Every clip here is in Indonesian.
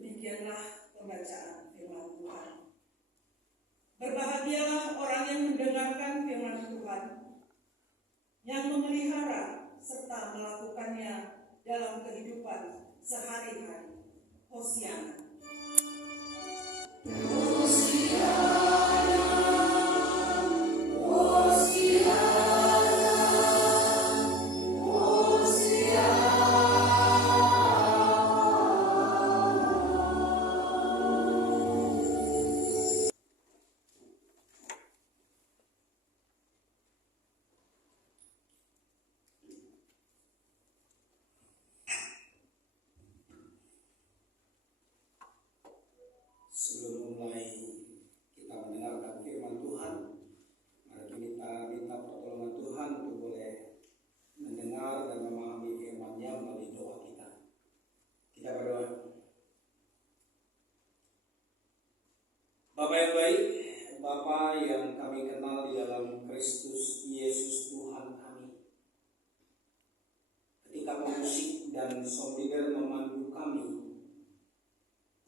Demikianlah pembacaan firman Tuhan. Berbahagialah orang yang mendengarkan firman Tuhan, yang memelihara serta melakukannya dalam kehidupan sehari-hari. Hosiana. Sebelum mulai kita mendengarkan firman Tuhan, mari kita minta pertolongan Tuhan untuk boleh mendengar dan memahami firman-Nya melalui doa kita. Kita berdoa. Bapa yang baik, Bapa yang kami kenal di dalam Kristus Yesus Tuhan kami. Ketika pemusik dan sound leader memandu kami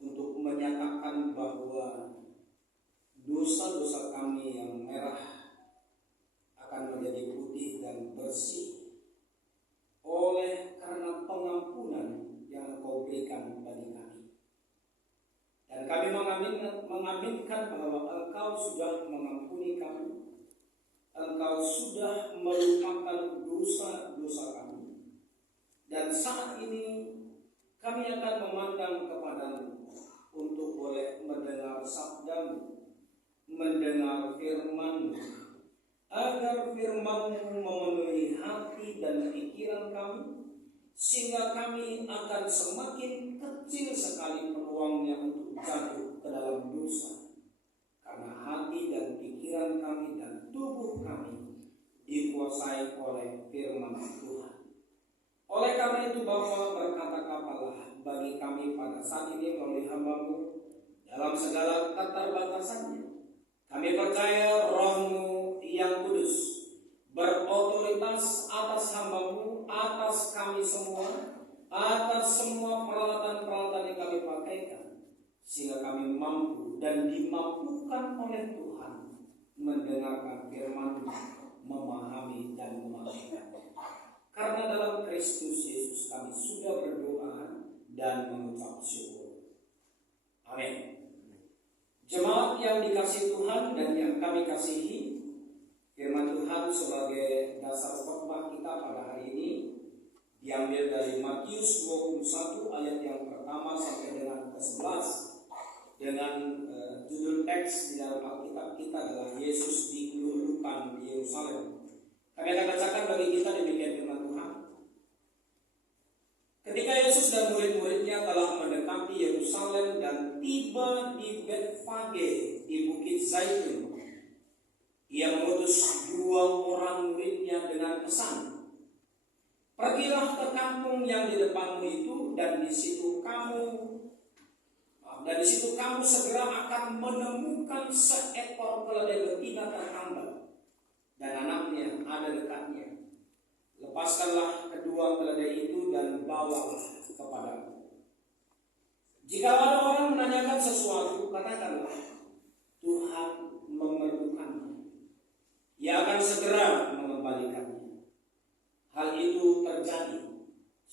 untuk menyatakan bahwa dosa-dosa kami yang merah akan menjadi putih dan bersih oleh karena pengampunan yang Engkau berikan bagi kami. Dan kami mengaminkan bahwa Engkau sudah mengampuni kami, Engkau sudah melupakan dosa-dosa kami. Dan saat ini kami akan memandang kepadamu untuk boleh mendengar sabdamu, mendengar firman-Mu, agar firman-Mu memenuhi hati dan pikiran kami, sehingga kami akan semakin kecil sekali peluangnya untuk jatuh ke dalam dosa, karena hati dan pikiran kami dan tubuh kami dikuasai oleh firman Tuhan. Oleh karena itu Bapa, berkata-katalah bagi kami pada saat ini melalui hamba-Mu dalam segala keterbatasannya. Kami percaya Roh-Mu yang kudus berotoritas atas hamba-Mu, atas kami semua, atas semua peralatan-peralatan yang kami pakaikan, sehingga kami mampu dan dimampukan oleh Tuhan mendengarkan firman-Mu, memahami dan memakaikannya. Karena dalam Kristus Yesus kami sudah berdoa dan mengucap syukur. Amin. Jemaat yang dikasihi Tuhan dan yang kami kasihi, firman Tuhan sebagai dasar khotbah kita pada hari ini diambil dari Matius 21 ayat yang pertama sampai dengan ke-11 dengan judul teks di dalam Alkitab kita adalah Yesus diluluhkan di Yerusalem. Kami akan bacakan bagi kita demikian firman Tuhan. Ketika Yesus dan murid-muridnya telah mendekati Yerusalem dan tiba di Betfage di Bukit Zaitun, Ia mengutus 2 orang muridnya dengan pesan, "Pergilah ke kampung yang di depanmu itu, dan di situ kamu segera akan menemukan seekor keledai betina tertambat dan anaknya ada dekatnya. Lepaskanlah kedua keledai itu dan bawalah kepadaku. Jika ada orang menanyakan sesuatu, katakanlah, Tuhan memerlukannya. Ia akan segera mengembalikannya." Hal itu terjadi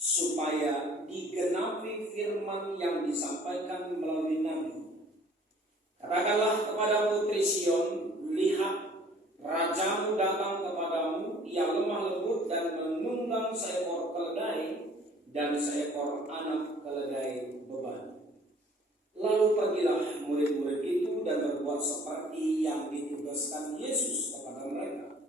supaya digenapi firman yang disampaikan melalui Nabi. "Katakanlah kepada putri Sion, lihat, rajamu datang kepadamu, ia lemah lembut dan menunggang seekor keledai dan seekor anak keledai beban." Lalu pergilah murid-murid itu dan berbuat seperti yang ditugaskan Yesus kepada mereka.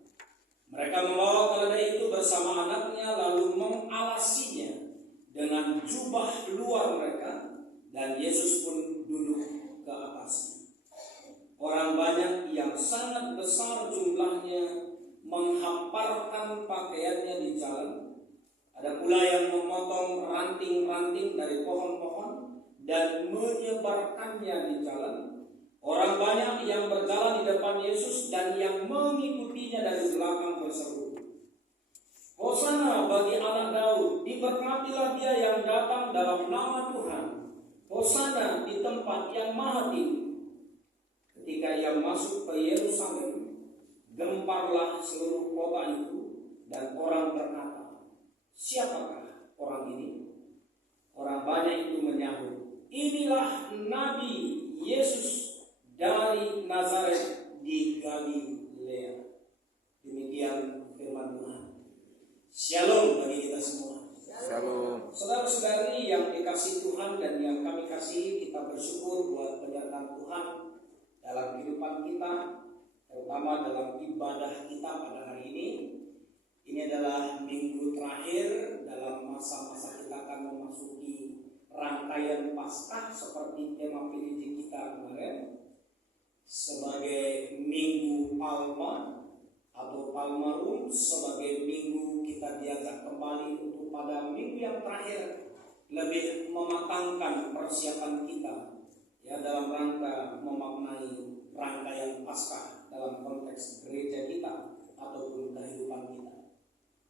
Mereka membawa keledai itu bersama anaknya, lalu mengalasinya dengan jubah luar mereka, dan Yesus pun duduk ke atasnya. Orang banyak yang sangat besar jumlahnya menghamparkan pakaiannya di jalan. Ada pula yang memotong ranting-ranting dari pohon-pohon dan menyebarkannya di jalan. Orang banyak yang berjalan di depan Yesus dan yang mengikutinya dari belakang berseru, Hosana bagi anak Daud, diberkatilah dia yang datang dalam nama Tuhan. Hosana di tempat yang maha tinggi. Ketika ia masuk ke Yerusalem, gemparlah seluruh kota itu dan orang berkata, siapakah orang ini? Orang banyak itu menyahut, inilah Nabi Yesus dari Nazaret di Galilea. Demikian firman Tuhan. Shalom bagi kita semua. Shalom. Saudara-saudari yang dikasihi Tuhan dan yang kami kasihi, kita bersyukur buat penyertaan Tuhan dalam kehidupan kita, terutama dalam ibadah kita pada hari ini. Ini adalah minggu terakhir dalam masa-masa kita akan memasuki rangkaian Paskah seperti tema PDJ kita kemarin, sebagai Minggu Palma atau Palmarum, sebagai minggu kita diajak kembali untuk pada minggu yang terakhir lebih mematangkan persiapan kita ya dalam rangka memaknai rangkaian Paskah dalam konteks gereja kita ataupun kehidupan kita.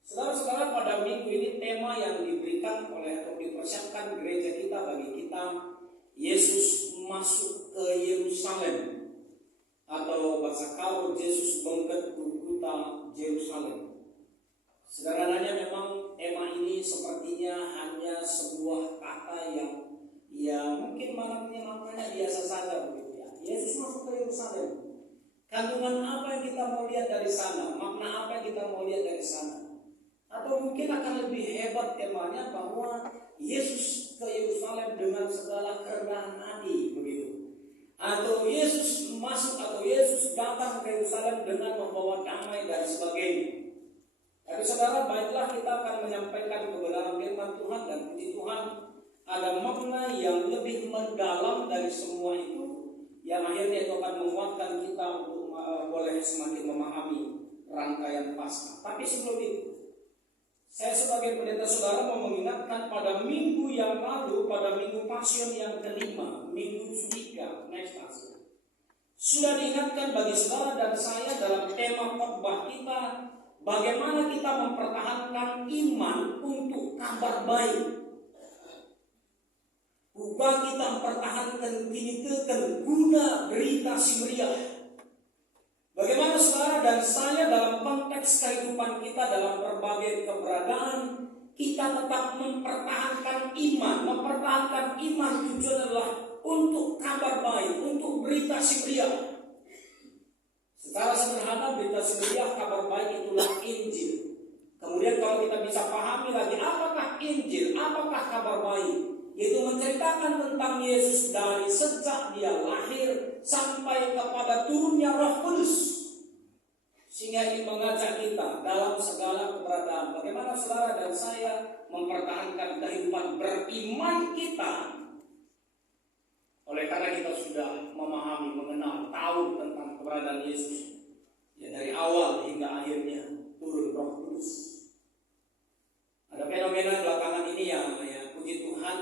Saudara-saudara, pada minggu ini tema yang diberikan oleh atau dipersiapkan gereja kita bagi kita, Yesus masuk ke Yerusalem, atau bahasa Kau Yesus bangkit Golgota Yerusalem. Sederhananya memang tema ini sepertinya hanya sebuah kata yang mungkin maknanya biasa saja begitu ya. Yesus masuk ke Yerusalem. Kandungan apa yang kita mau lihat dari sana? Makna apa yang kita mau lihat dari sana? Atau mungkin akan lebih hebat temanya bahwa Yesus ke Yerusalem dengan segala kerendahan hati begitu. Atau Yesus masuk atau Yesus datang ke Yerusalem dengan membawa damai dan sebagainya. Tapi saudara, baiklah kita akan menyampaikan kebenaran firman Tuhan dan puji Tuhan, ada makna yang lebih mendalam dari semua itu, yang akhirnya itu akan menguatkan kita untuk boleh semakin memahami rangkaian Paskah. Tapi sebelum itu, saya sebagai pendeta saudara mau mengingatkan pada minggu yang lalu, pada minggu Pasion yang kelima, minggu Sudika, next Pasion, sudah diingatkan bagi saudara dan saya dalam tema khotbah kita, bagaimana kita mempertahankan iman untuk kabar baik. Ubah kita mempertahankan kini teken guna berita si meriah. Bagaimana saudara dan saya dalam konteks kehidupan kita dalam berbagai keberadaan, kita tetap mempertahankan iman. Mempertahankan iman tujuan adalah untuk kabar baik, untuk berita si meriah. Secara sederhana berita si meriah, kabar baik itulah Injil. Kemudian kalau kita bisa pahami lagi, apakah Injil, apakah kabar baik? Yaitu menceritakan tentang Yesus dari sejak dia lahir sampai kepada turunnya Roh Kudus, sehingga ini mengajak kita dalam segala keberadaan. Bagaimana saudara dan saya mempertahankan kehidupan beriman kita, oleh karena kita sudah memahami, mengenal, tahu tentang keberadaan Yesus ya dari awal hingga akhirnya turun Roh Kudus. Ada fenomena belakangan ini yang puji Tuhan,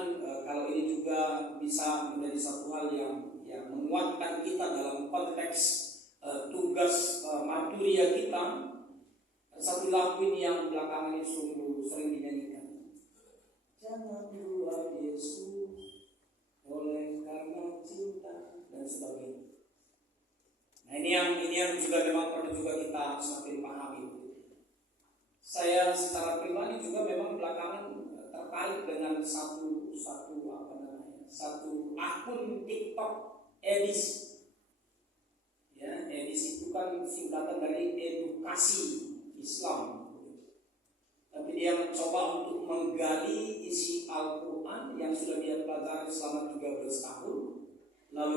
kalau ini juga bisa menjadi satu hal yang menguatkan kita dalam konteks tugas marturia kita. Satu lagu ini yang belakangan ini sungguh sering dinyanyikan. Jangan lupa Yesus oleh karena cinta dan sebagainya. Nah ini yang juga memang perlu juga kita semakin pahami. Saya secara pribadi juga memang belakangan tertarik dengan satu akun TikTok Edis. Ya, Edis itu kan singkatan dari edukasi Islam. Tapi dia mencoba untuk menggali isi Al-Quran yang sudah dia pelajari selama 13 tahun. Lalu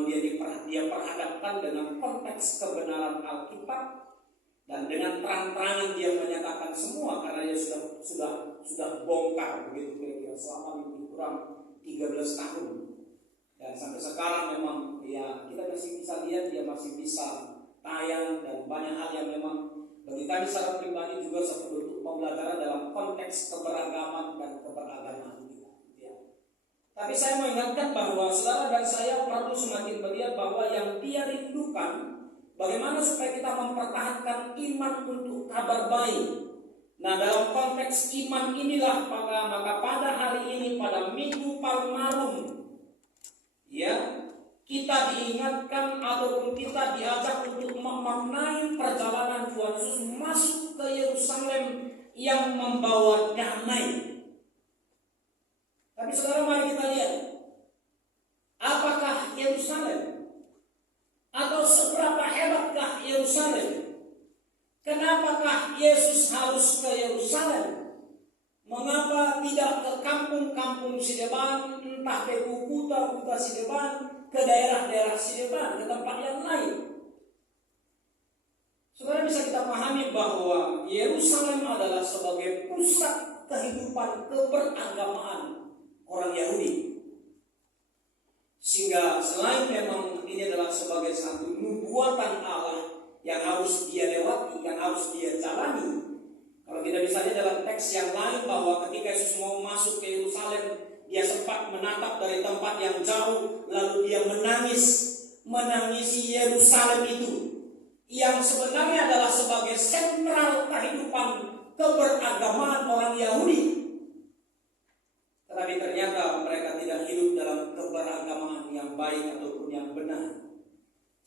dia perhadapkan dengan konteks kebenaran Alkitab, dan dengan terang-terangan dia menyatakan semua karena dia sudah bongkar begitu kira-kira selama lebih kurang 13 tahun. Dan sampai sekarang memang ya kita masih bisa lihat dia masih bisa tayang, dan banyak hal yang memang bagi kami secara pribadi juga satu bentuk pembelajaran dalam konteks keberagaman dan keberagaman kita. Ya. Tapi Tapi saya mau ingatkan bahwa saudara dan saya perlu semakin melihat bahwa yang dia rindukan, bagaimana supaya kita mempertahankan iman untuk kabar baik. Nah, dalam konteks iman inilah maka pada hari ini, pada Minggu Palmarum, ya, kita diingatkan ataupun kita diajak untuk memaknai perjalanan Tuhan Yesus masuk ke Yerusalem yang membawa damai. Tapi saudara, mari kita lihat, apakah Yerusalem atau seberapa hebatkah Yerusalem? Kenapakah Yesus harus ke Yerusalem? Mengapa tidak ke kampung-kampung Sideban, entah ke kuta-kuta Sideban, ke daerah-daerah Sideban, ke tempat yang lain? Saudara, bisa kita pahami bahwa Yerusalem adalah sebagai pusat kehidupan keberagamaan orang Yahudi. Sehingga selain memang ini adalah sebagai satu nubuatan Allah yang harus dia lewati, yang harus dia jalani. Kalau kita bisa lihat dalam teks yang lain bahwa ketika Yesus mau masuk ke Yerusalem, dia sempat menatap dari tempat yang jauh, lalu dia menangisi Yerusalem itu, yang sebenarnya adalah sebagai sentral kehidupan keberagamaan orang Yahudi. Tetapi ternyata mereka tidak hidup dalam keberagamaan yang baik ataupun yang benar.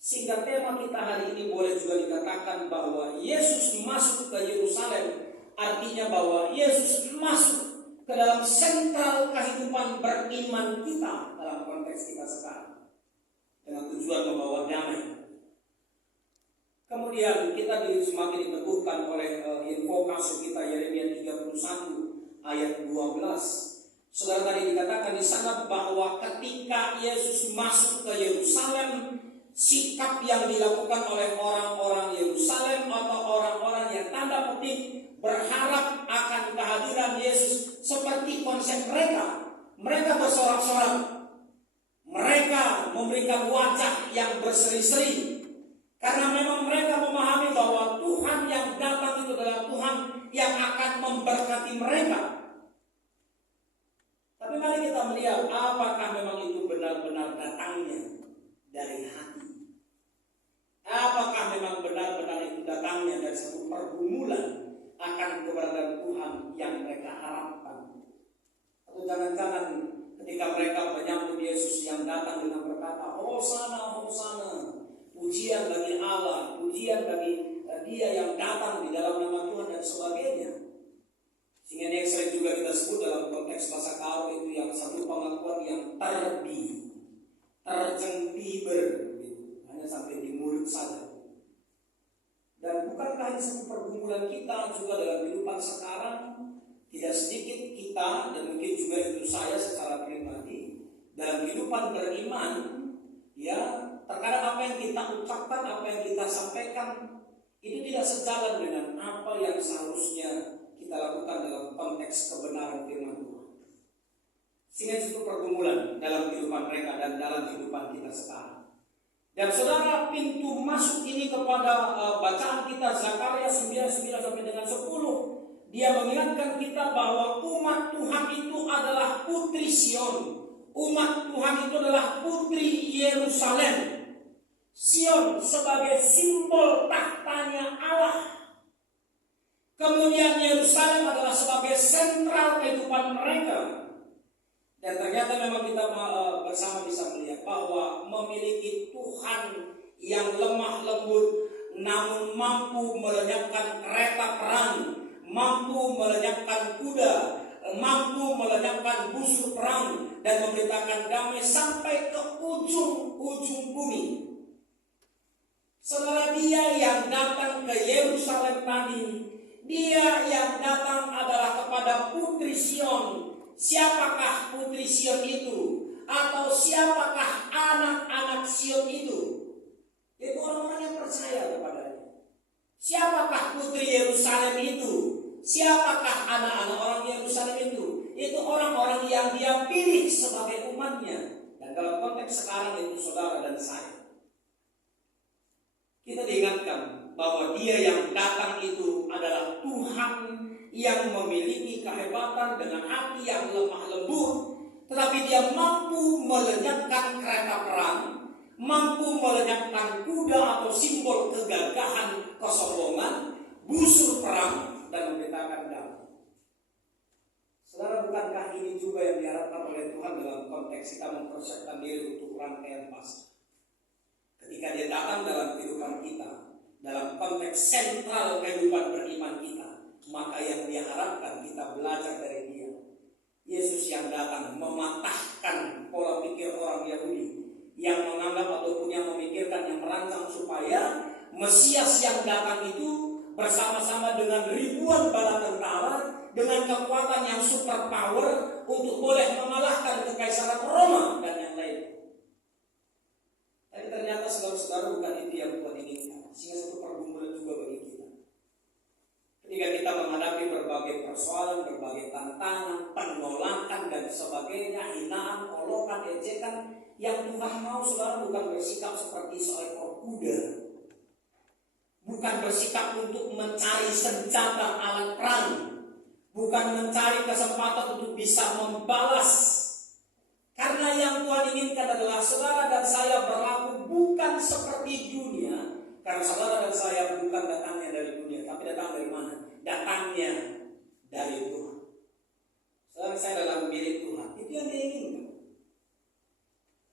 Sehingga tema kita hari ini boleh juga dikatakan bahwa Yesus masuk ke Yerusalem, artinya bahwa Yesus masuk ke dalam sentral kehidupan beriman kita dalam konteks kita sekarang, dengan tujuan membawa damai. Kemudian kita semakin diteguhkan oleh invokasi kita Yeremia 31 ayat 12. Saudara, tadi dikatakan di sana bahwa ketika Yesus masuk ke Yerusalem, sikap yang dilakukan oleh orang-orang Yerusalem atau orang-orang yang tanda petik berharap akan kehadiran Yesus seperti konsep mereka. Mereka bersorak-sorak, mereka memberikan wajah yang berseri-seri, karena memang mereka memahami bahwa Tuhan yang datang itu adalah Tuhan yang akan memberkati mereka. Tapi mari kita melihat apakah memang itu benar-benar datangnya dari hati. Apakah memang benar-benar itu datangnya dari satu pergumulan akan keberadaan Tuhan yang mereka harapkan? Atau jangan-jangan ketika mereka menyambut Yesus yang datang dengan berkata, Hosana, Hosana, pujian bagi Allah, pujian bagi Dia yang datang di dalam nama Tuhan dan sebagainya. Sehingga yang sering juga kita sebut dalam konteks bahasa karo itu yang satu pengakuan yang terjentiber, hanya sampai di mulut saja. Dan bukankah ini satu pergumulan kita juga dalam kehidupan sekarang? Tidak sedikit kita, dan mungkin juga itu saya secara pribadi, dalam kehidupan beriman, ya, terkadang apa yang kita ucapkan, apa yang kita sampaikan, itu tidak sejalan dengan apa yang seharusnya kita lakukan dalam konteks kebenaran firman Tuhan. Sehingga itu pergumulan dalam kehidupan mereka dan dalam kehidupan kita sekarang. Dan saudara, pintu masuk ini kepada bacaan kita Zakaria 9:9 sampai dengan 10, dia mengingatkan kita bahwa umat Tuhan itu adalah putri Sion. Umat Tuhan itu adalah putri Yerusalem. Sion sebagai simbol tahtanya Allah. Kemudian Yerusalem adalah sebagai sentral kehidupan mereka. Dan ternyata memang kita bersama bisa melihat bahwa memiliki Tuhan yang lemah lembut, namun mampu melenyapkan kereta perang, mampu melenyapkan kuda, mampu melenyapkan busur perang, dan memberitakan damai sampai ke ujung-ujung bumi. Saudara, Dia yang datang ke Yerusalem tadi, Dia yang datang adalah kepada putri Sion. Siapakah putri Sion itu? Atau siapakah anak-anak Sion itu? Itu orang-orang yang percaya kepadanya. Siapakah putri Yerusalem itu? Siapakah anak-anak orang Yerusalem itu? Itu orang-orang yang Dia pilih sebagai umatnya. Dan dalam konteks sekarang itu saudara dan saya, kita diingatkan bahwa Dia yang datang itu adalah Tuhan yang memiliki kehebatan dengan hati yang lemah lembut, tetapi Dia dia mampu melenyapkan kereta perang, mampu melenyapkan kuda atau simbol kegagahan, kesombongan, busur perang, dan memberitakan damai. Saudara, bukankah ini juga yang diharapkan oleh Tuhan dalam konteks kita mempersiapkan diri untuk rangkaian Paskah? Ketika dia datang dalam kehidupan kita, dalam konteks sentral kehidupan beriman kita, maka yang dia harapkan kita belajar dari dia. Yesus yang datang mematahkan pola pikir orang Yahudi yang menganggap ataupun yang memikirkan, yang merancang supaya Mesias yang datang itu bersama-sama dengan ribuan bala tentara dengan kekuatan yang super power untuk boleh mengalahkan kekaisaran Roma dan yang lain. Tapi ternyata saudara-saudara bukan itu yang Tuhan inginkan. Sehingga satu pergumulan juga bagi kita. Ketika kita menghadapi berbagai persoalan, berbagai tantangan, penolakan dan sebagainya, hinaan, olokan, ejekan, yang Tuhan mau saudara bukan bersikap seperti seekor kuda, bukan bersikap untuk mencari senjata alat perang, bukan mencari kesempatan untuk bisa membalas. Karena yang Tuhan inginkan adalah saudara dan saya berlaku bukan seperti dunia. Karena saudara dan saya bukan datangnya dari dunia, tapi datang dari mana? Datangnya dari Tuhan. Saudara, saya dalam milik Tuhan. Itu yang dia inginkan.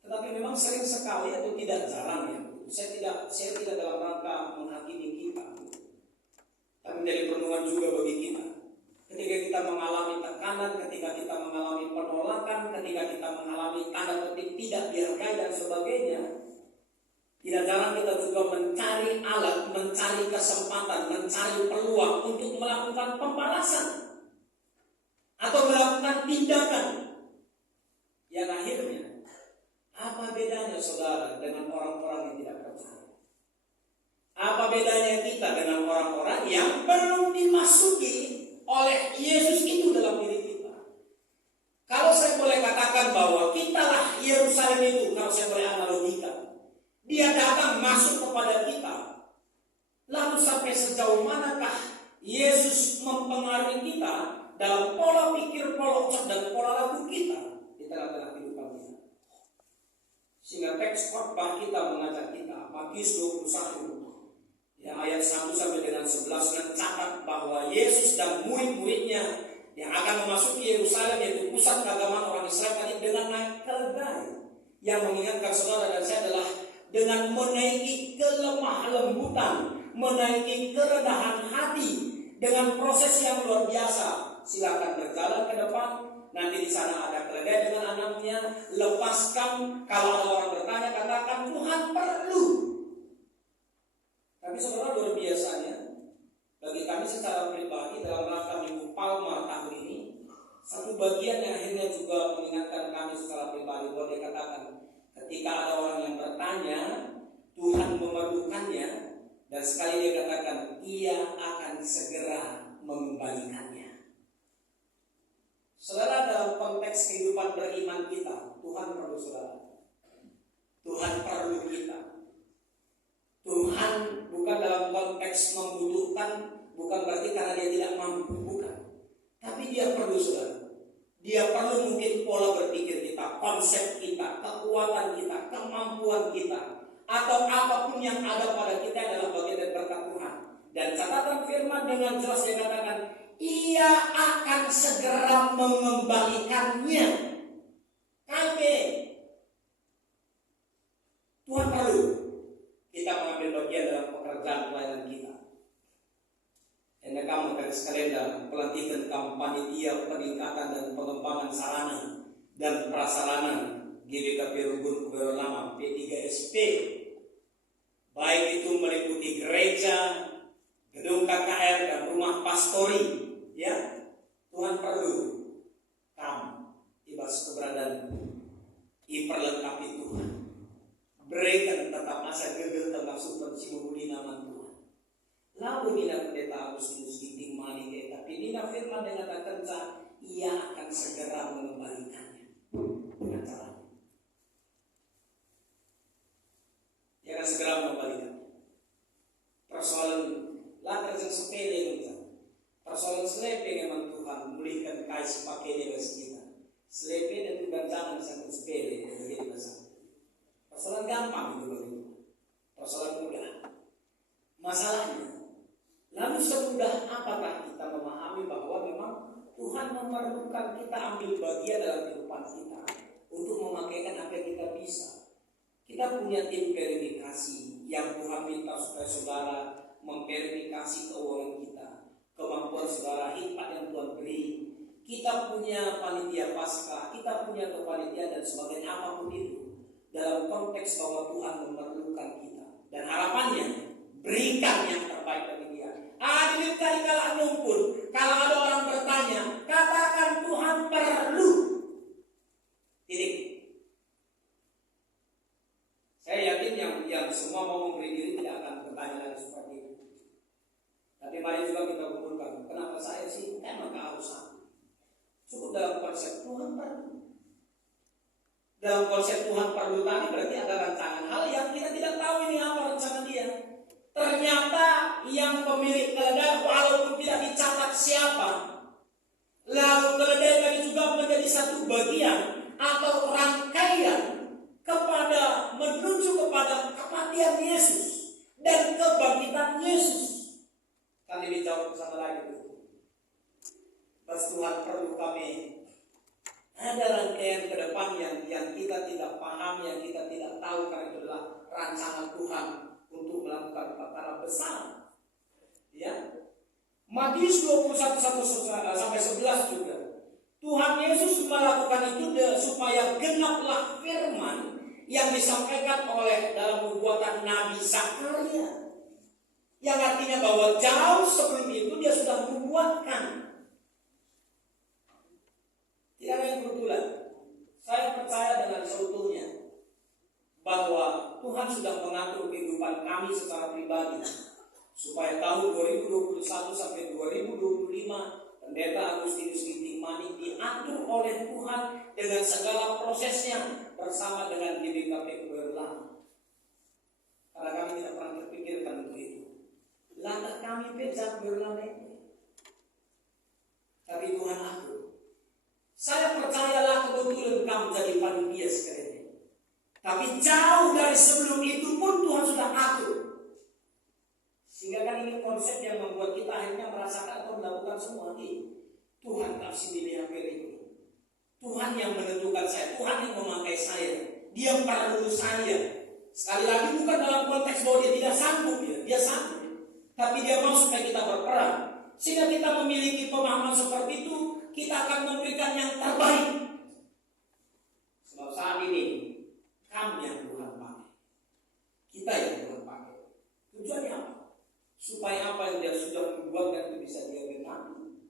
Tetapi memang sering sekali atau tidak jarang ya. Saya tidak dalam rangka menghakimi kita. Tapi dari perenungan juga bagi kita. Ketika kita mengalami tekanan, ketika kita mengalami penolakan, ketika kita mengalami tanda petik tidak dihargai dan sebagainya, tidak jarang kita juga mencari alat, mencari kesempatan, mencari peluang untuk melakukan pembalasan atau melakukan tindakan yang akhirnya apa bedanya saudara dengan orang-orang yang tidak percaya? Apa bedanya kita dengan orang-orang yang belum dimasuki oleh Yesus itu dalam diri kita? Kalau saya boleh katakan bahwa kitalah Yerusalem itu, kalau saya boleh analogikan, dia datang masuk kepada kita. Lalu sampai sejauh manakah Yesus mempengaruhi kita dalam pola pikir, pola ucap dan pola laku kita di tengah-tengah kehidupan kita? Sehingga teks khotbah kita mengajak kita, Matius 21 ya, ayat 1 sampai dengan 11 mencatat bahwa Yesus dan murid-muridnya yang akan memasuki Yerusalem, yaitu pusat keagamaan orang Israel tadi, dengan naik keledai. Yang mengingatkan saudara dan saya adalah dengan menaiki kelemah lembutan, menaiki kerendahan hati, dengan proses yang luar biasa. Silakan berjalan ke depan. Nanti di sana ada keledai dengan anaknya. Lepaskan. Kalau ada orang bertanya, katakan Tuhan perlu. Tapi saudara, luar biasanya bagi kami secara pribadi dalam rangka Minggu Palma tahun ini, satu bagian yang akhirnya juga mengingatkan kami secara pribadi bahwa dia katakan, ketika ada orang yang bertanya, Tuhan memerlukannya, dan sekali dia katakan, ia akan segera mengembalikannya. Saudara, dalam konteks kehidupan beriman kita, Tuhan perlu saudara. Tuhan perlu kita. Tuhan bukan dalam konteks membutuhkan, bukan berarti karena dia tidak mampu, bukan. Tapi dia perlu saudara. Dia perlu mungkin pola berpikir kita, konsep kita, kekuatan kita, kemampuan kita, atau apapun yang ada pada kita adalah bagian dari berkat Tuhan. Dan catatan firman dengan jelas dikatakan, ia akan segera mengembalikannya. Oke. Tuhan perlu kita mengambil bagian dalam pekerjaan pelayanan kita. Dan kamu dari sekalian dalam pelantikan kamu panitia peningkatan dan pengembangan sarana dan prasarana GBKP Rubun Kebayoran Lama P3SP, baik itu meliputi gereja, gedung KKR dan rumah pastori, ya. Tuhan perlu kamu ibas keberadaan diperlengkapi Tuhan. Berikan tetap asa gegel tentang sumber simuluni nama Tuhan. Lalu nina pendeta Agustinus Giting Mani tapi nina firman dengan kata ia akan segera mengembalikannya dengan caranya. Ia akan segera mengembalikannya. Persoalan latar yang sepele itu, persoalan selepe memang Tuhan mulihkan kais pakai dia kita. Selepe dan dan jangan sangat sepele begitu saja. Persoalan gampang itu begitu. Persoalan mudah. Masalahnya, lalu semudah apakah kita memahami bahwa memang Tuhan memerlukan kita ambil bagian dalam kehidupan kita untuk memakaikan apa yang kita bisa. Kita punya tim verifikasi yang Tuhan minta supaya saudara memverifikasi keuangan kita, kemampuan saudara, hikmat yang Tuhan beri. Kita punya panitia Paskah, kita punya kepanitiaan dan sebagainya, apapun itu, dalam konteks bahwa Tuhan memerlukan kita. Dan harapannya, berikan yang terbaik bagi dia. Hadirin kali kala pun, kalau ada orang bertanya, katakan Tuhan perlu. Titik. Saya yakin yang semua mau memberi diri tidak akan bertanya lagi seperti itu. Tapi mari juga kita kumpulkan, kenapa saya sih? Emang keharusan. Cukup dalam konsep Tuhan perlu. Dalam konsep Tuhan perlu tadi berarti ada rancangan hal yang kita tidak tahu ini apa rancangan dia. Ternyata yang pemilik keledai walaupun tidak dicatat siapa, lalu keledai tadi juga menjadi satu bagian atau rangkaian kepada menuju kepada kematian Yesus dan kebangkitan Yesus. Kali ini jawab bersama lagi. Tuhan perlu kami ada rangkaian ke depan yang kita tidak paham, yang kita tidak tahu, karena itu adalah rancangan Tuhan untuk melakukan perkara besar. Ya, Matius 21:1-11 juga. Tuhan Yesus melakukan itu supaya genaplah firman yang disampaikan oleh dalam nubuatan Nabi Zakaria. Yang artinya bahwa jauh sebelum itu dia sudah membuatkan. Tidak ada yang kebetulan. Saya percaya dengan seutuhnya bahwa Tuhan sudah mengatur kehidupan kami secara pribadi supaya tahun 2021 sampai 2025 Pendeta Agustinus Ginting Manik diatur oleh Tuhan dengan segala prosesnya bersama dengan GBKP Berlang. Karena kami tidak pernah terpikirkan untuk itu. Lantas kami pejat Berlang itu. Tapi Tuhan atur. Saya percayalah kebetulan kamu jadi panitia sekalian. Tapi jauh dari sebelum itu pun Tuhan sudah atur. Sehingga kan ini konsep yang membuat kita akhirnya merasakan atau melakukan semua ini. Tuhan kasih pilihan pilih. Tuhan yang menentukan saya, Tuhan yang memakai saya. Dia perlu saya. Sekali lagi bukan dalam konteks bahwa dia tidak sanggup ya, dia sanggup. Tapi dia mau supaya kita berperan. Sehingga kita memiliki pemahaman seperti itu, kita akan memberikan yang terbaik. Sebab saat ini kami yang Tuhan pakai, kita yang Tuhan pakai. Tujuannya apa? Supaya apa yang dia sudah membuatkan itu bisa dia genapi.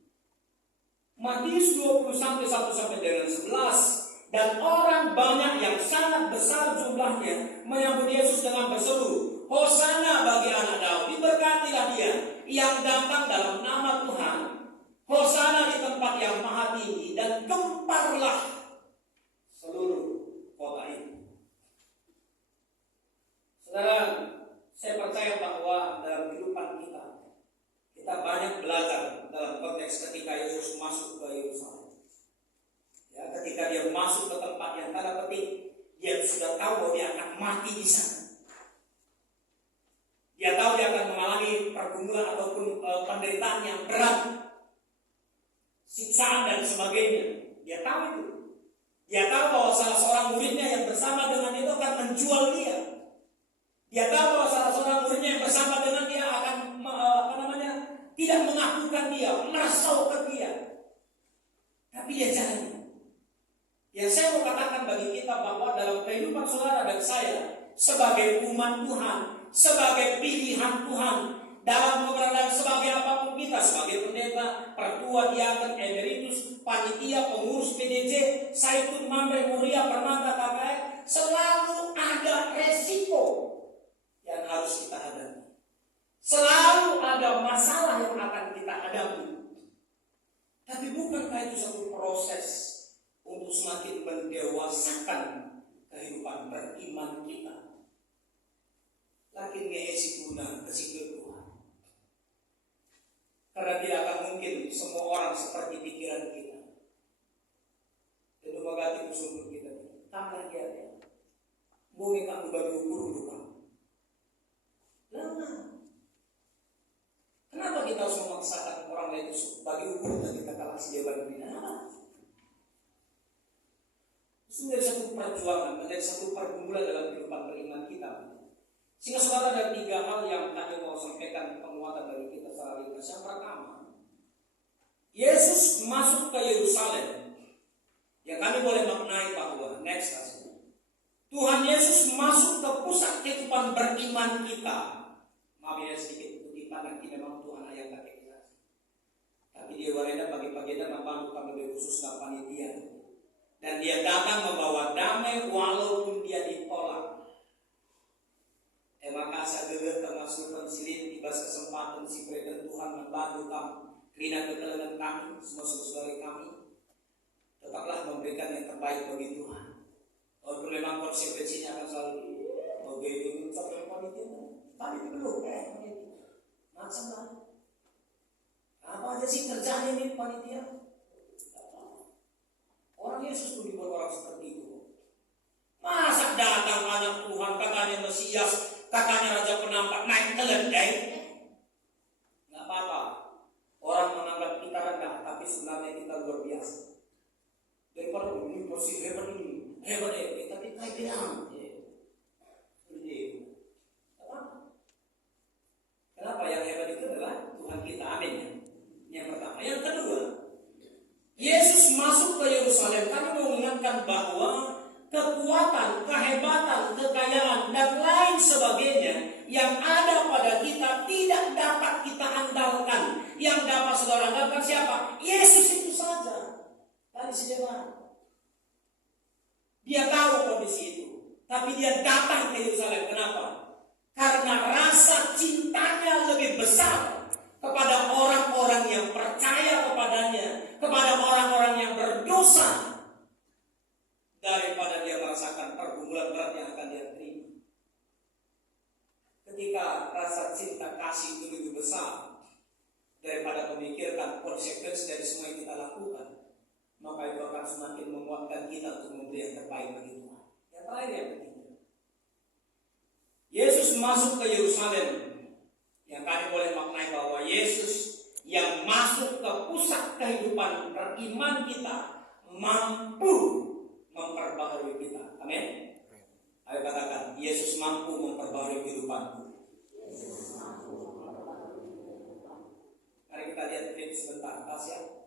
Matius 20:1-11. Dan orang banyak yang sangat besar jumlahnya menyambut Yesus dengan berseru, Hosana bagi anak Daud, diberkatilah dia yang datang dalam nama Tuhan. Hosana di tempat yang maha tinggi. Dan gemparlah seluruh kota itu. Saudara, saya percaya bahwa dalam kehidupan kita banyak belajar dalam konteks ketika Yesus masuk ke Yerusalem. Ya, ketika dia masuk ke tempat yang tanda petik, dia sudah tahu bahwa dia akan mati di sana. Dia tahu dia akan mengalami pergumulan ataupun penderitaan yang berat, siksaan dan sebagainya. Dia tahu itu. Dia tahu bahwa salah seorang muridnya yang bersama dengan itu akan menjual dia. Dia tahu bahwa salah seorang muridnya yang bersama dengan dia akan tidak mengakukan dia, merasaukan dia. Tapi dia jalani. Yang saya mau katakan bagi kita bahwa dalam kehidupan saudara dan saya sebagai umat Tuhan, sebagai pilihan Tuhan, dalam keberadaan sebagai apapun kita, sebagai pendeta, pertua, diaken, emeritus, panitia, pengurus PDJ, Saitun, Mamre, Muria, Permata, KKR, selalu ada resiko yang harus kita hadapi. Selalu ada masalah yang akan kita hadapi. Tapi bukankah itu satu proses untuk semakin mendewasakan kehidupan beriman kita? Lakin ngesi guna kesikil Tuhan. Karena tidak akan mungkin semua orang seperti pikiran kita. Dan memagati usul Bumi kamu bagi ukur bukan. Lama. Kenapa kita harus memaksakan orang lain itu bagi ukur dan kita kalah dia bagi kita? Itu menjadi satu perjuangan, menjadi satu pergumulan dalam kehidupan beriman kita. Sehingga saudara ada 3 hal yang kami mau sampaikan penguatan bagi kita secara ringkas. Yang pertama, Yesus masuk ke Yerusalem. Yang kami boleh maknai bahwa next Tuhan Yesus masuk ke pusat kehidupan beriman kita. Maaf ya sedikit kutipan nanti memang Tuhan ayat kaki kita. Tapi dia warena pagi-pagi dan membantu kami lebih khusus panitia. Dan dia datang membawa damai walaupun dia ditolak. Terima kasih geger termasuk konsilin tiba kesempatan si berikan Tuhan membantu kami. Kerina kekelalan kami, semua saudara kami. Tetaplah memberikan yang terbaik bagi Tuhan. Kalau memang konsekuensinya akan selalu ingin sampai panitia. Tapi belum macam mana? Apa aja sih kerjaan ini panitia? Orang Yesus pun dibuat orang seperti itu. Masa datang anak Tuhan, katanya Mesias, katanya Raja Penampak, naik keledai? Nggak apa-apa. Orang menganggap kita rendah, tapi sebenarnya kita luar biasa. Daripada ini pasti hebat tapi kayak bilang. Kenapa yang hebat itu adalah Tuhan kita, amin. Yang pertama. Yang kedua, Yesus masuk ke Yerusalem. Kami mau mengingatkan bahwa kekuatan, kehebatan, kekayaan, dan lain sebagainya yang ada pada kita tidak dapat kita andalkan. Yang dapat saudara andalkan siapa? Yesus itu saja. Tadi sejauh dia tahu kondisi itu, tapi dia datang ke Yerusalem. Kenapa? Karena rasa cintanya lebih besar kepada orang-orang yang percaya kepadanya, kepada orang-orang yang berdosa, daripada dia merasakan pergumulan berat yang akan dia terima. Ketika rasa cinta kasih itu lebih besar daripada memikirkan konsekuensi dari semua yang kita lakukan, maka itu akan semakin menguatkan kita untuk memberi yang terbaik bagi Tuhan. Yang terakhir yang ketiga, Yesus masuk ke Yerusalem. Yang kami boleh maknai bahwa Yesus yang masuk ke pusat kehidupan beriman kita mampu memperbaharui kita. Amin. Ayo katakan, Yesus mampu memperbaharui kehidupanku. Mari kita lihat klip sebentar, Tasya.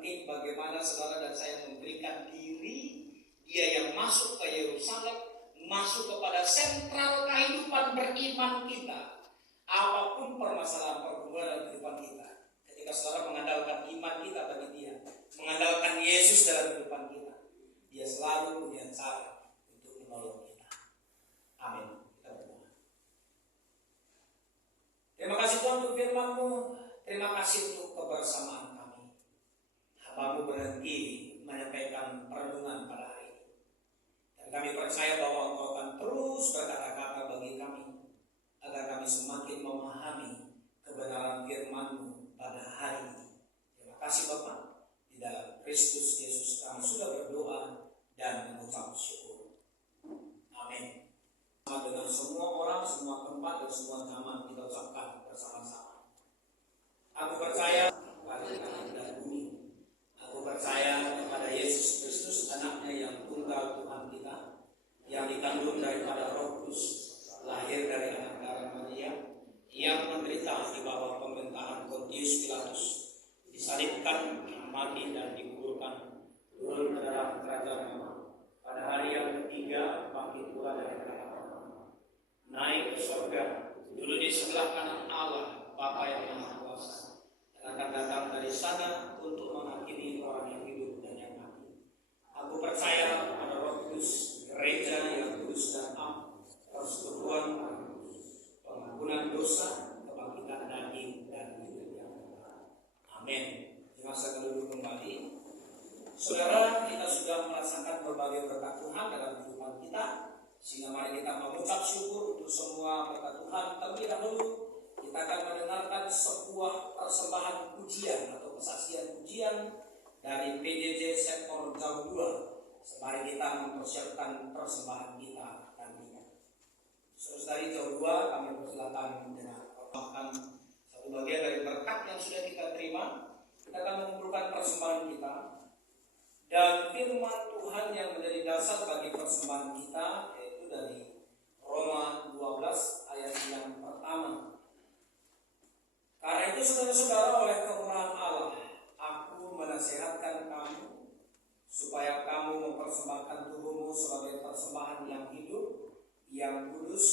penting bagaimana saudara dan saya memberikan diri, dia yang masuk ke Yerusalem, masuk kepada sentral kehidupan beriman kita. Apapun permasalahan pergumulan dalam kehidupan kita, ketika saudara mengandalkan iman kita bagi dia, mengandalkan Yesus dalam kehidupan kita, dia selalu punya cara untuk menolong kita. Amin. Kita berdoa. Terima kasih Tuhan untuk firman-Mu. Terima kasih untuk kebersamaan kami. Hamba-Mu berhenti menyampaikan perenungan pada hari ini. Dan kami percaya bahwa Engkau akan terus berkata-kata bagi kami, agar kami semakin memahami kebenaran firman-Mu pada hari ini. Terima kasih Bapa. Di dalam Kristus Yesus kami sudah berdoa dan mengucap syukur. Amin. Dengan semua orang, semua tempat, dan semua zaman kita ucapkan bersama-sama. Aku percaya pada langit dan bumi. Aku percaya kepada Yesus Kristus, anaknya yang tunggal Tuhan kita, yang dikandung daripada Roh Kudus, lahir dari anak darah Maria, yang menderita di bawah pemerintahan Pontius Pilatus, disalibkan, mati dan dikuburkan, turun ke dalam kerajaan Allah. Pada hari yang ketiga bangkit pula dari antara naik ke surga, duduk di sebelah kanan Allah Bapa yang Maha Kuasa, dan akan datang dari sana untuk menghakimi orang yang hidup dan yang mati. Aku percaya pada Roh Kudus, gereja yang kudus dan am, persekutuan pengampunan dosa, kebangkitan daging dan hidup yang kekal. Amin. Terima kasih duduk kembali. Saudara, kita sudah merasakan berbagai berkat Tuhan dalam kehidupan kita, sehingga mari kita mengucap syukur untuk semua berkat Tuhan. Terlebih dahulu kita akan mendengarkan sebuah persembahan pujian atau kesaksian pujian dari PJJ Sektor Jauh 2. Mari kita mempersiapkan persembahan kita nantinya. Saudari Jauh 2, kami persilakan dengan menambahkan satu bagian dari berkat yang sudah kita terima. Kita akan mengumpulkan persembahan kita. Dan firman Tuhan yang menjadi dasar bagi persembahan kita yaitu dari Roma 12 ayat yang pertama. Karena itu saudara-saudara, oleh kemurahan Allah, aku menasihatkan kamu supaya kamu mempersembahkan tubuhmu sebagai persembahan yang hidup, yang kudus,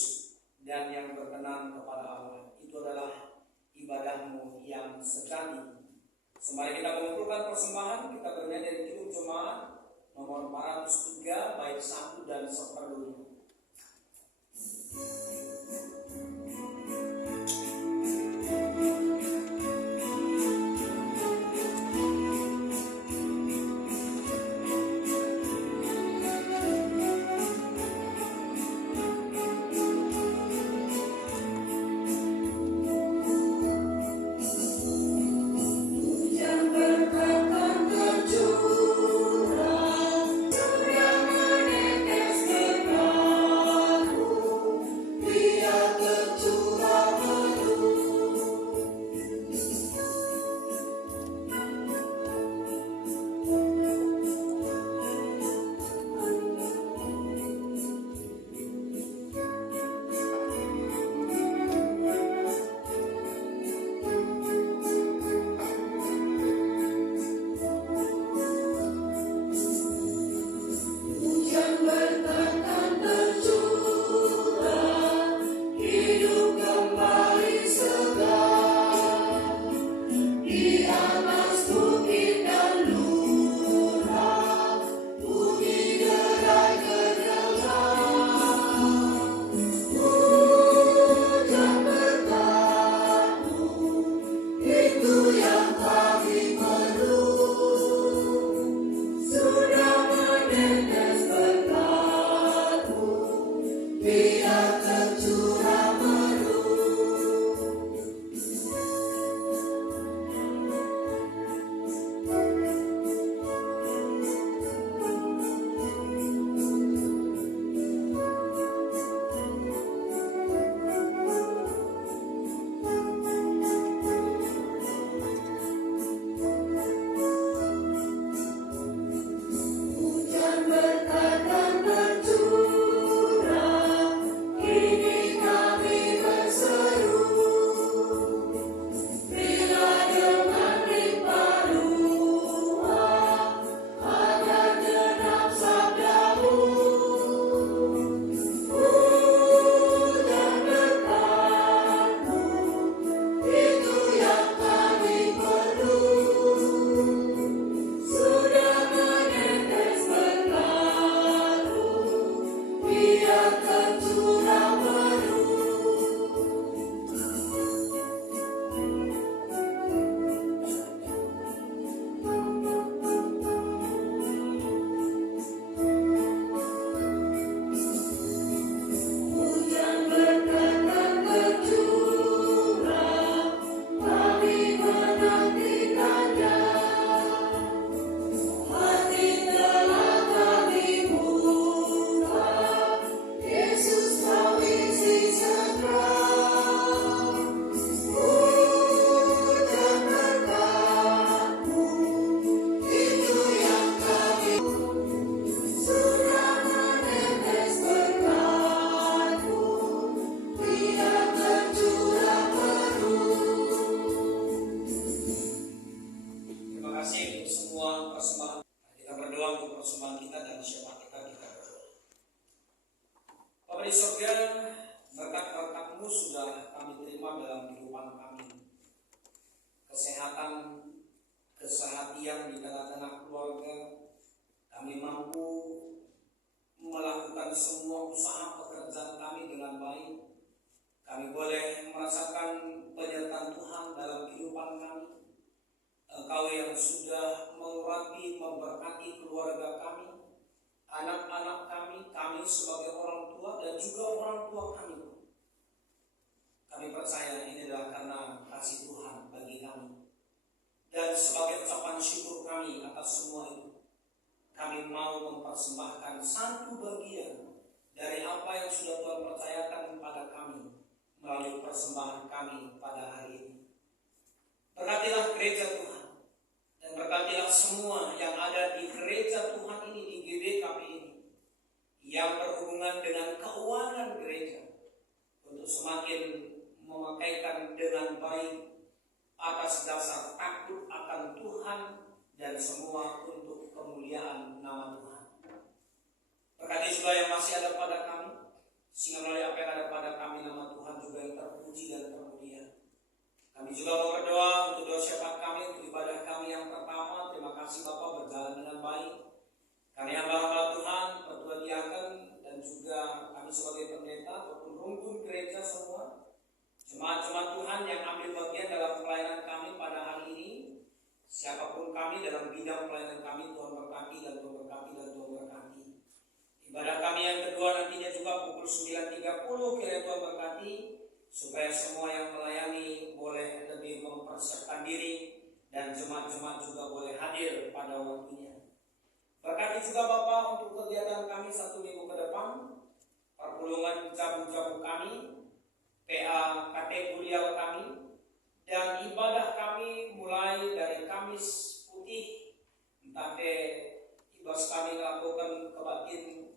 dan yang berkenan kepada Allah. Itu adalah ibadahmu yang sejati. Semari kita mengumpulkan persembahan, kita bernyanyi dari Kidung Jemaat nomor 403 bait 1 dan seperlunya. Surya menetes di kehidupan kami. Kesehatan, kesehatian di tengah-tengah keluarga, kami mampu melakukan semua usaha pekerjaan kami dengan baik. Kami boleh merasakan penyertaan Tuhan dalam kehidupan kami. Engkau yang sudah mengurapi, memberkati keluarga kami, anak-anak kami, kami sebagai orang tua dan juga orang tua kami. Kami percaya ini adalah karena kasih Tuhan bagi kami. Dan sebagai ucapan syukur kami atas semua itu, kami mau mempersembahkan satu bagian dari apa yang sudah Tuhan percayakan kepada kami melalui persembahan kami pada hari ini. Berkatilah gereja Tuhan, dan berkatilah semua yang ada di gereja Tuhan ini, di GBKP ini, yang berhubungan dengan keuangan gereja, untuk semakin memakaikan dengan baik atas dasar takut akan Tuhan dan semua untuk kemuliaan nama Tuhan. Berkati juga yang masih ada pada kami, sehingga melalui apa yang ada pada kami nama Tuhan juga yang terpuji dan termulia. Kami juga mau berdoa untuk doa syafaat kami, untuk ibadah kami yang pertama. Terima kasih Bapak berjalan dengan baik. Kami hamba-hamba Tuhan, Ketua Diaken, dan juga kami sebagai pendeta ataupun rumpun gereja semua, jemaat-jemaat Tuhan yang ambil bagian dalam pelayanan kami pada hari ini, siapapun kami dalam bidang pelayanan kami, Tuhan berkati dan Tuhan berkati dan Tuhan berkati. Ibadah kami yang kedua nantinya juga pukul 9.30, kiranya Tuhan berkati, supaya semua yang melayani boleh lebih mempersiapkan diri dan jemaat-jemaat juga boleh hadir pada waktunya. Berkati juga Bapak untuk kegiatan kami 1 minggu ke depan, perpulungan jamu-jamu kami, PA kategorial kami, dan ibadah kami mulai dari Kamis Putih sampai ibas kami lakukan kebatin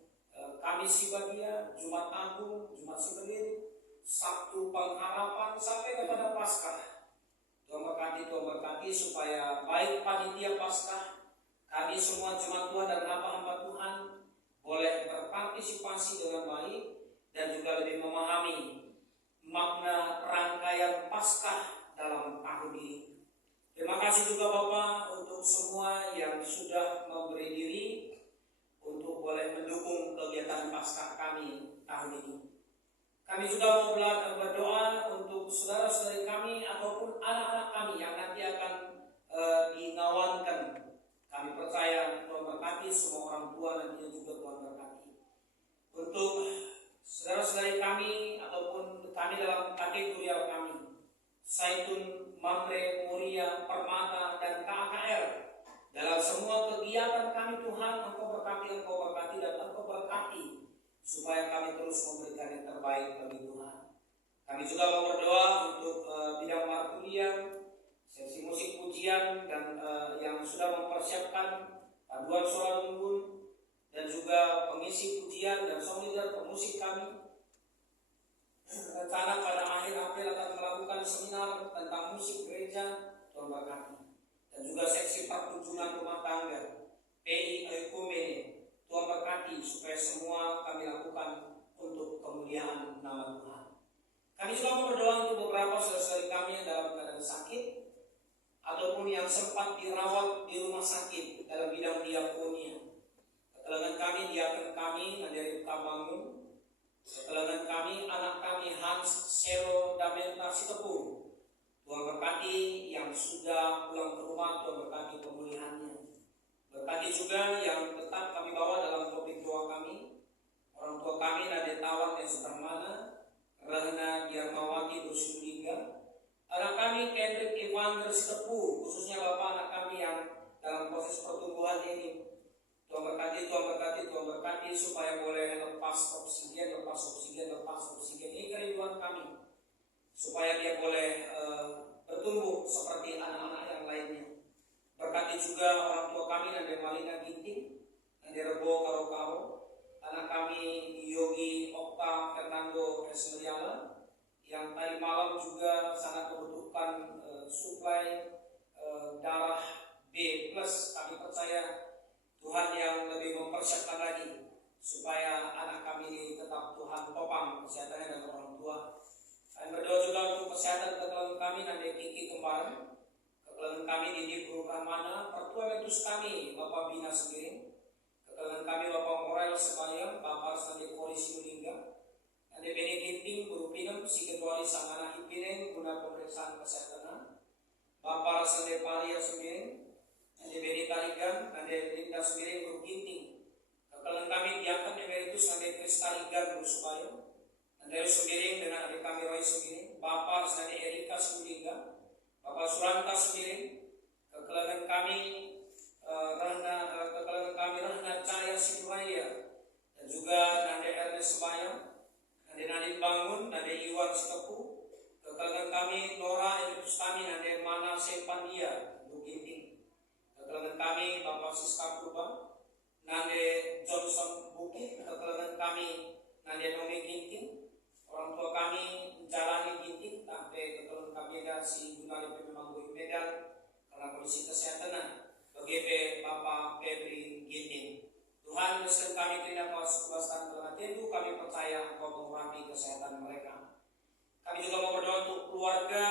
Kamis Ibadah, Jumat Agung, Jumat Sebelir, Sabtu Pengharapan sampai kepada Paskah. Tuhan berkati supaya baik panitia Paskah, kami semua jemaat Tuhan dan hamba-hamba Tuhan boleh berpartisipasi dengan baik dan juga lebih memahami makna rangkaian Paskah dalam tahun ini. Terima kasih juga Bapak untuk semua yang sudah memberi diri untuk boleh mendukung kegiatan Paskah kami tahun ini. Kami juga mau berdoa untuk saudara-saudari kami ataupun anak-anak kami yang nanti akan dinawankan. Kami percaya Tuhan berkati semua orang tua nantinya juga Tuhan berkati. Untuk saudara-saudari kami ataupun kami dalam kategori kami, Saitun, Mamre, Muria, Permata, dan KKR, dalam semua kegiatan kami Tuhan, Engkau berkati dan Engkau berkati, supaya kami terus memberikan yang terbaik bagi Tuhan. Kami juga mau berdoa untuk bidang markulian, sesi musik pujian, dan yang sudah mempersiapkan paduan suara lumbun, dan juga pengisi pujian dan song leader pemusik kami. Rencana pada akhir April akan melakukan seminar tentang musik gereja, Tuhan berkati. Dan juga seksi perkunjungan rumah tangga, PI Ekumene, Tuhan berkati supaya semua kami lakukan untuk kemuliaan nama Tuhan. Kami juga mau berdoa untuk beberapa saudara-saudari kami yang dalam keadaan sakit ataupun yang sempat dirawat di rumah sakit dalam bidang diakonia. Ketelangan kami, diaken kami, Nadiri Kabangun, ketelangan kami, anak kami Hans Selo Damenta Sitepu. Tuhan berkati yang sudah pulang ke rumah, Tuhan berkati pemulihannya. Berkati juga yang tetap kami bawa dalam topik doa kami, orang tua kami Nadetawan dan Sutarmana, Rahna Diarmawati Dusuliga, anak kami Kendrick Iwan Sitepu, khususnya bapak anak kami yang dalam proses pertumbuhan ini. Tuhan berkati supaya boleh lepas oksigen. Ini kerinduan kami, supaya dia boleh bertumbuh seperti anak-anak yang lainnya. Berkati juga orang tua kami Nande Malina Ginting, Nande Rebo Karo, anak kami Yogi Okta Fernando Esmeriala, yang tadi malam juga sangat membutuhkan suplai darah B+. Kami percaya Tuhan yang lebih mempersiapkan lagi supaya anak kami ini tetap Tuhan topang kesehatannya dan orang tua. Kami berdoa juga untuk kesehatan kami nanti Kiki Kembar, kekelangan kami Didi Guru Kamana, Pertua Metus kami Bapak Bina Segiring, kekelangan kami Bapak Morel Sebayang, Bapak Sandi Polisi Mulingga, nanti Beneginting Guru Pinem, si Ketuali Sangana Hipiring, guna pemeriksaan kesehatan, Bapak Sandi Paria Segiring, nanti Beni Tarigan, nanti Linda Segiring Guru Ginting, kekelangan kami Diakan Emeritus nanti Kristaligan Guru Subayang, nanti Segiring dengan adik kami Roy Segiring, Bapak Sandi Erika Segiring, Bapak Suranta Segiring, kekelangan kami Rahna Cahaya Siduraya, dan juga Nande Ernest Sebayang, Nande Nadine Bangun, Nande Iwan Sitepu, kekelangan kami Nora Editus kami Nande Mana Sepandia Bukinting, kekelangan kami Bapak Siska Purba, Nande Johnson Bukit, kekelangan kami Nande Nomi Ginting, orang tua kami menjalani Ginting, sampai kekelangan kami ada si Gunari Pemanggu Medan karena kondisi kesehatan BGP Bapak Febri Ginting. Tuhan menyertai kami tidak kewaspadaan dalam tentu kami percaya Engkau mengurapi kesehatan mereka. Kami juga mau berdoa untuk keluarga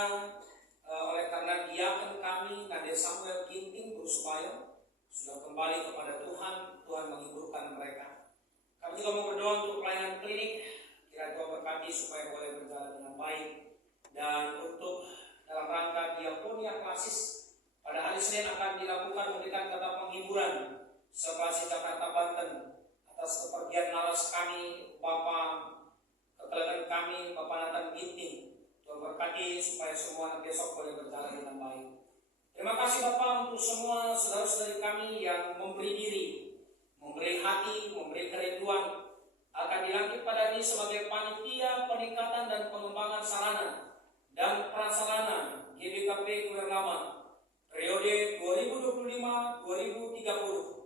oleh karena diaken kami Nade Samuel Ginting Bersubayang sudah kembali kepada Tuhan, Tuhan menghiburkan mereka. Kami juga mau berdoa untuk pelayanan klinik, kiranya Tuhan berkati supaya boleh berjalan dengan baik, dan untuk dalam rangka diakonia klasis pada hari Senin akan dilakukan memberikan kata penghiburan Sekolasi Jakarta Banten atas kepergian laras kami Bapak kekelangan kami Bapak Nathan Ginting. Tuhan berkati supaya semua besok boleh berjalan dengan baik. Terima kasih Bapak untuk semua saudara-saudari kami yang memberi diri, memberi hati, memberi kerinduan akan dilantik pada ini sebagai panitia peningkatan dan pengembangan sarana dan prasarana GBKP Kuernama periode 2025-2030.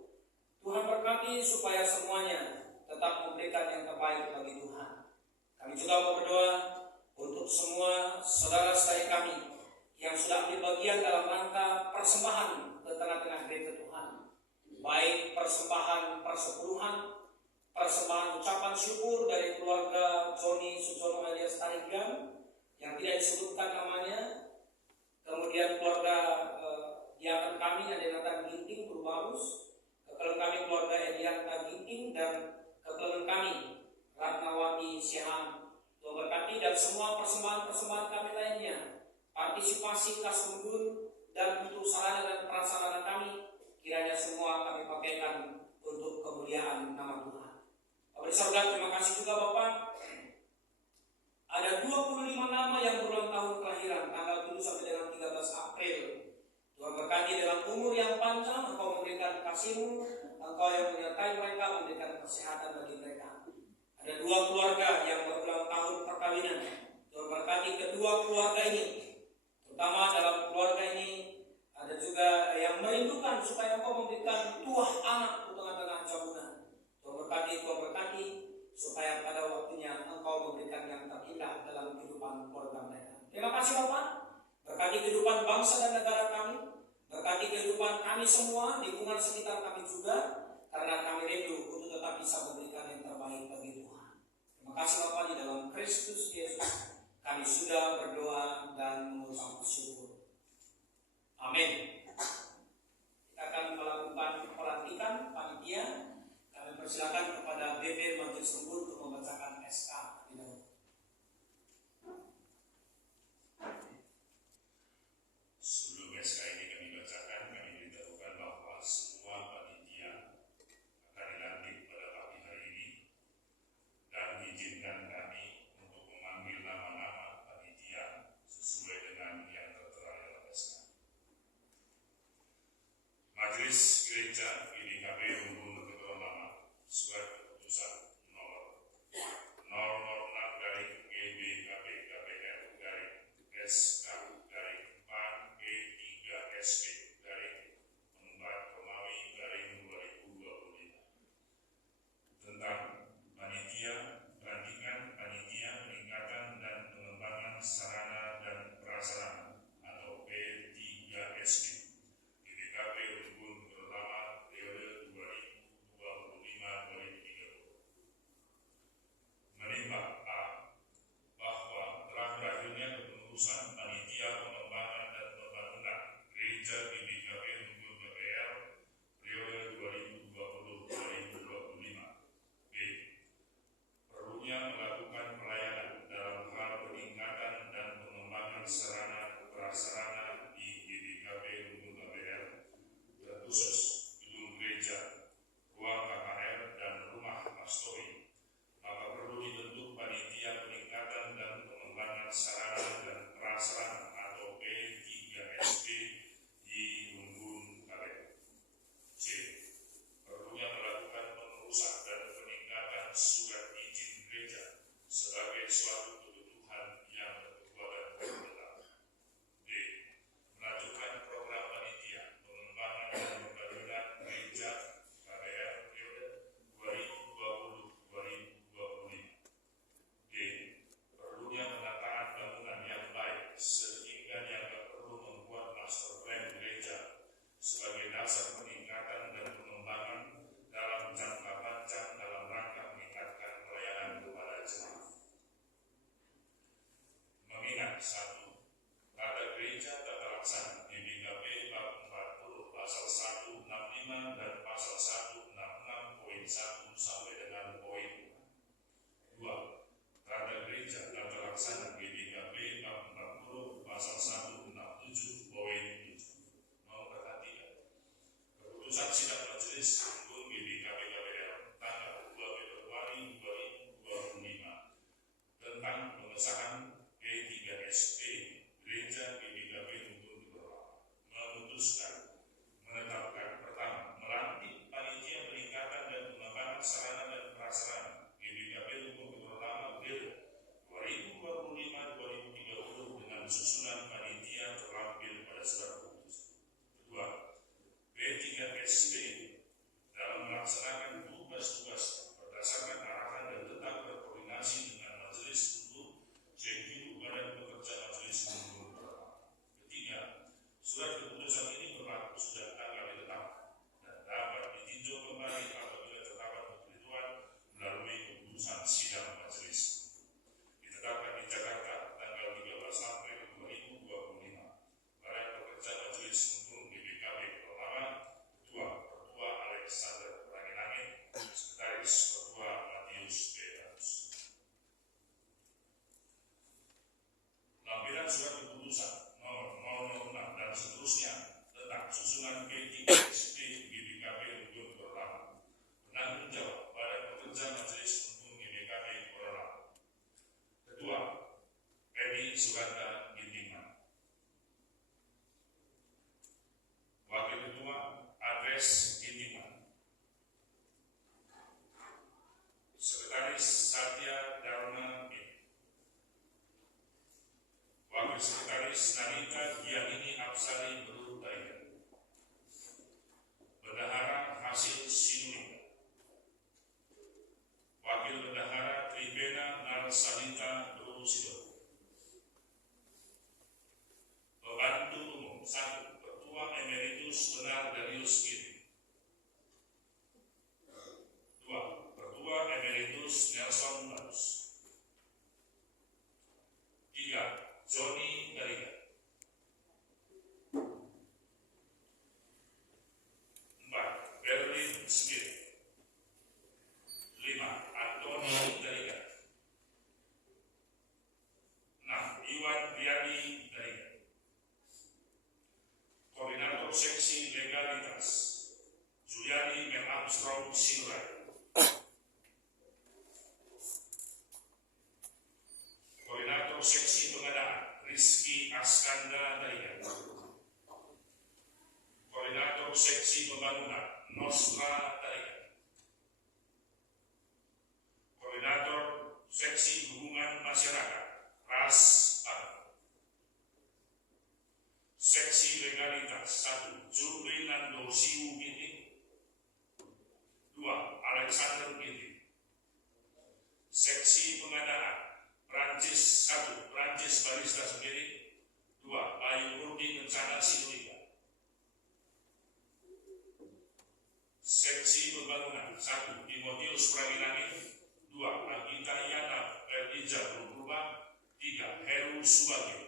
Tuhan berkati supaya semuanya tetap memberikan yang terbaik bagi Tuhan. Kami juga mau berdoa untuk semua saudara-saudari kami yang sudah ambil bagian dalam rangka persembahan ke tengah-tengah gereja Tuhan, baik persembahan persepuluhan, persembahan ucapan syukur dari keluarga Joni Sujono alias Tarigan yang tidak disebutkan namanya, kemudian keluarga diaken kami ada Nathan Ginting Berbarus, kekelangan kami keluarga Edianta Ginting, dan kekelangan kami Ratnawati Sihan. Tuhan berkati dan semua persembahan-persembahan kami lainnya, partisipasi kas undun dan untuk sarana dan prasarana kami, kiranya semua kami pakaikan untuk kemuliaan nama Tuhan. Bapak di surga, terima kasih juga Bapak. Ada 25 nama yang berulang tahun kelahiran tanggal 7 sampai dengan 13 April. Tuhan berkati dalam umur yang panjang, Engkau memberikan kasih-Mu, Engkau yang menyertai mereka, memberikan kesehatan bagi mereka. Ada 2 keluarga yang berulang tahun perkawinan. Tuhan berkati kedua keluarga ini, terutama dalam keluarga ini ada juga yang merindukan supaya Engkau memberikan tuah anak di tengah-tengah jauhan. Tuhan berkati supaya pada waktunya Engkau memberikan yang terindah dalam kehidupan keluarga mereka. Terima kasih Bapak. Berkati kehidupan bangsa dan negara kami, berkati kehidupan kami semua, lingkungan sekitar kami juga, karena kami rindu untuk tetap bisa memberikan yang terbaik bagi Tuhan. Terima kasih Bapak, di dalam Kristus Yesus kami sudah berdoa dan mengucap syukur. Amin. Kita akan melakukan pelantikan panitia. Kami persilakan kepada BP Majelis Lembur untuk membacakan SK. Sebelum SK ini kami bacakan, kami beritahukan bahwa semua panitia akan dilantik pada pagi hari ini, dan izinkan kami untuk memanggil nama-nama panitia sesuai dengan yang tertera dalam SK. Majelis Gereja GDKP Umbun Ketua Lama, surat keputusan nomor 006 GBKP KPR SK PAN E3SP /4 Romawi 2025 tentang panitia pelantikan panitia peningkatan dan pengembangan sarana dan prasarana atau P3SP GBKP Umbun Pertama periode 2025-2030. Menimbang A. Bahwa telah berakhirnya kepengurusan panitia Keputusan nomor 006 dan seterusnya tentang susunan P3SP GBKP Rukun Berlama penanggung jawab pada pekerja Majelis Umum GBKP Berlama. Ketua Edi Suganda Gintingan. Wakil Ketua Adres Gintingan. Sekretaris Satya Dharma M. Wakil Sekretaris Narita Gianini Absari Berutaian. Bendahara Hasil Sinulinga. Wakil Bendahara Tribena Narsalita Berusido. Pembantu Umum 1. Ketua Emeritus Benar Darius Giri. 2. Ketua Emeritus Nelson Barus. 3. Joni Gariga. 4. Berlin Smith. 5. Antoni Gariga. 6. Iwan Riyadi Gariga. Koordinator Seksi Legalitas Juliani Mel Armstrong Sinurai. Koordinator Seksi Pengadaan Rizky Askanda Darian. Koordinator Seksi Pembangunan Nostra Darian. Koordinator Seksi Hubungan Masyarakat Ras Padang. Seksi Legalitas 1. Juli Nando Siu Binti. 2. Alexander Binti. Seksi Pengadaan Prancis 1. Prancis Barista sendiri. 2. Bayu Murni Kencana Sinulinga. Seksi Pembangunan 1. Timotius Prawilangit. 2. Agita Yana Erdija Berubah. 3. Heru Subagio.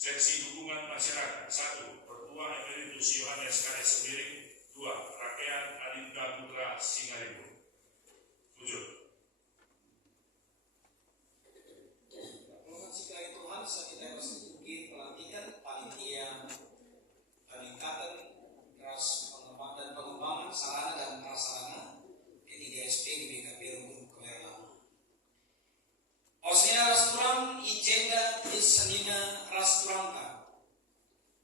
Seksi Hubungan Masyarakat 1. Pertua Emeritus Yohanes Karet Sembiring. 2. Rakyat Adinda Putra Singarimo. 7. Sekali Tuhan, saya bersedikit pelantikan panitia peningkatan keras pengembangan dan pengembangan sarana dan prasarana P3SP di BKP Rukun Kemerlama. Osnya restoran Ijenda di Senina Restauranta.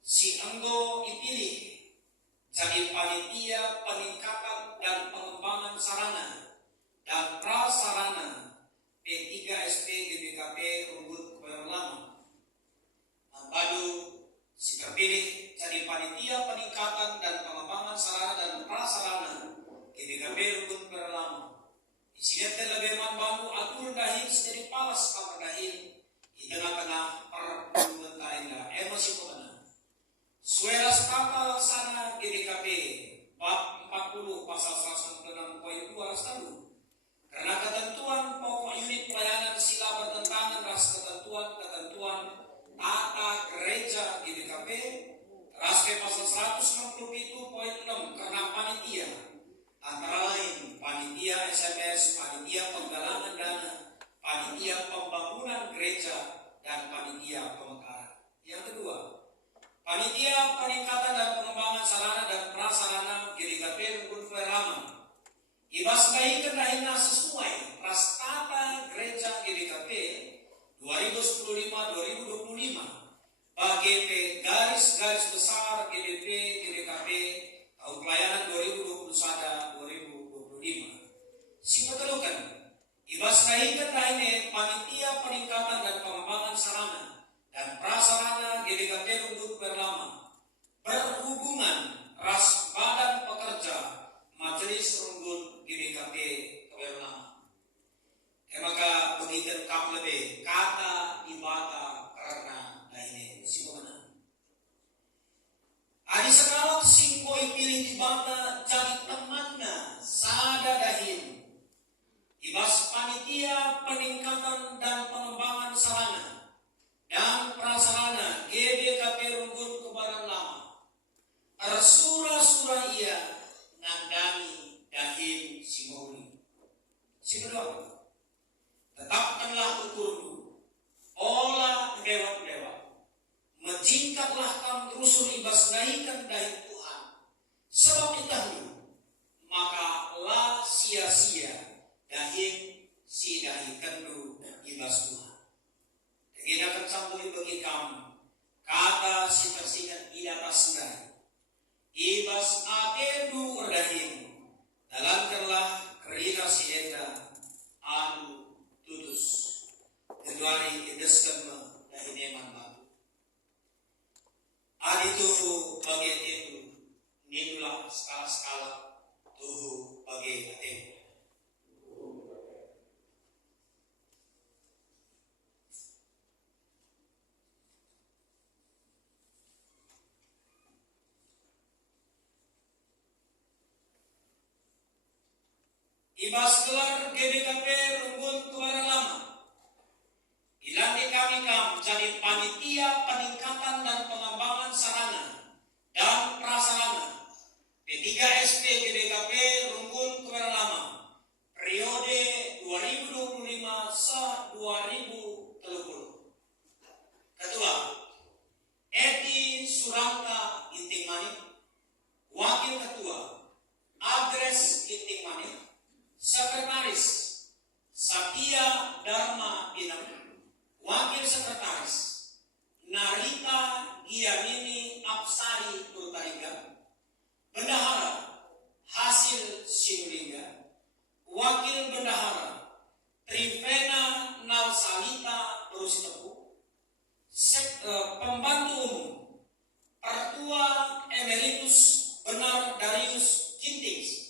Si Anggo dipilih jadi panitia peningkatan dan pengembangan sarana dan prasarana P3SP GBKP Rukun Kemerlama. Badu si terpilih jadi panitia peningkatan dan pengembangan sarana dan prasarana GBKP Rukun Kemerlama. Isinya terlebih mampu atur dahin jadi palas kamar dahin di tengah-tengah perhubungan tainda emosi pemana. Suara tata laksana GBKP bab 40 pasal 196.2 Rastalu. Karena ketentuan pokok unit pelayanan sila bertentangan ras ketentuan tata gereja GBKP ras pasal 167.6 karena panitia antara lain panitia SMS, panitia penggalangan dana, panitia pembangunan gereja, dan panitia pemekaran. Yang kedua, panitia peningkatan dan pengembangan sarana dan prasarana GBKP Rukun Kemerlama. Ibas baik kendahina sesuai Rastata Gereja GBKP 2015-2025 bagi garis-garis besar GBKP tahun pelayanan 2021-2025. Simpatelukan ibas baik kendahina panitia peningkatan dan pengembangan sarana dan prasarana GBKP Rukun Kemerlama berhubungan ras badan pekerja Majelis Rukun GBKP Kemerlama. Maka begitu kap lebih kata ibata karena daine si mana. Adi sekarang singko pilih ibata jadi temannya sada dahin. Ibas panitia peningkatan dan pengembangan sarana dan prasarana GBKP Rukun Kemerlama. Arsura-sura ia nandani dahin si mauli. Si kedua, tetapkanlah ukurmu sendai. Ibas atendu ordahin, dalankanlah kerina sienda, anu tudus. Keduari ideskan dahineman batu. Adi tuhu bagi atendu, ninulah skala-skala tuhu bagi atendu. Ibas gelar GBKP Rumbun Kebaran Lama. Dilantik kami jadi panitia peningkatan dan pengembangan sarana dan prasarana P3SP GBKP Rumbun Kebaran Lama periode 2025-2030. Ketua Edi Suranta Ginting Manik. Wakil Ketua Agres Ginting Manik. Sekretaris Satya Dharma Dinam. Wakil Sekretaris Narita Gianini Apsari Turtariga. Bendahara Hasil Sinulinga. Wakil Bendahara Trivena Nalsalita Rusitepu. Pembantu Umum Pertua Emeritus Benar Darius Gintings.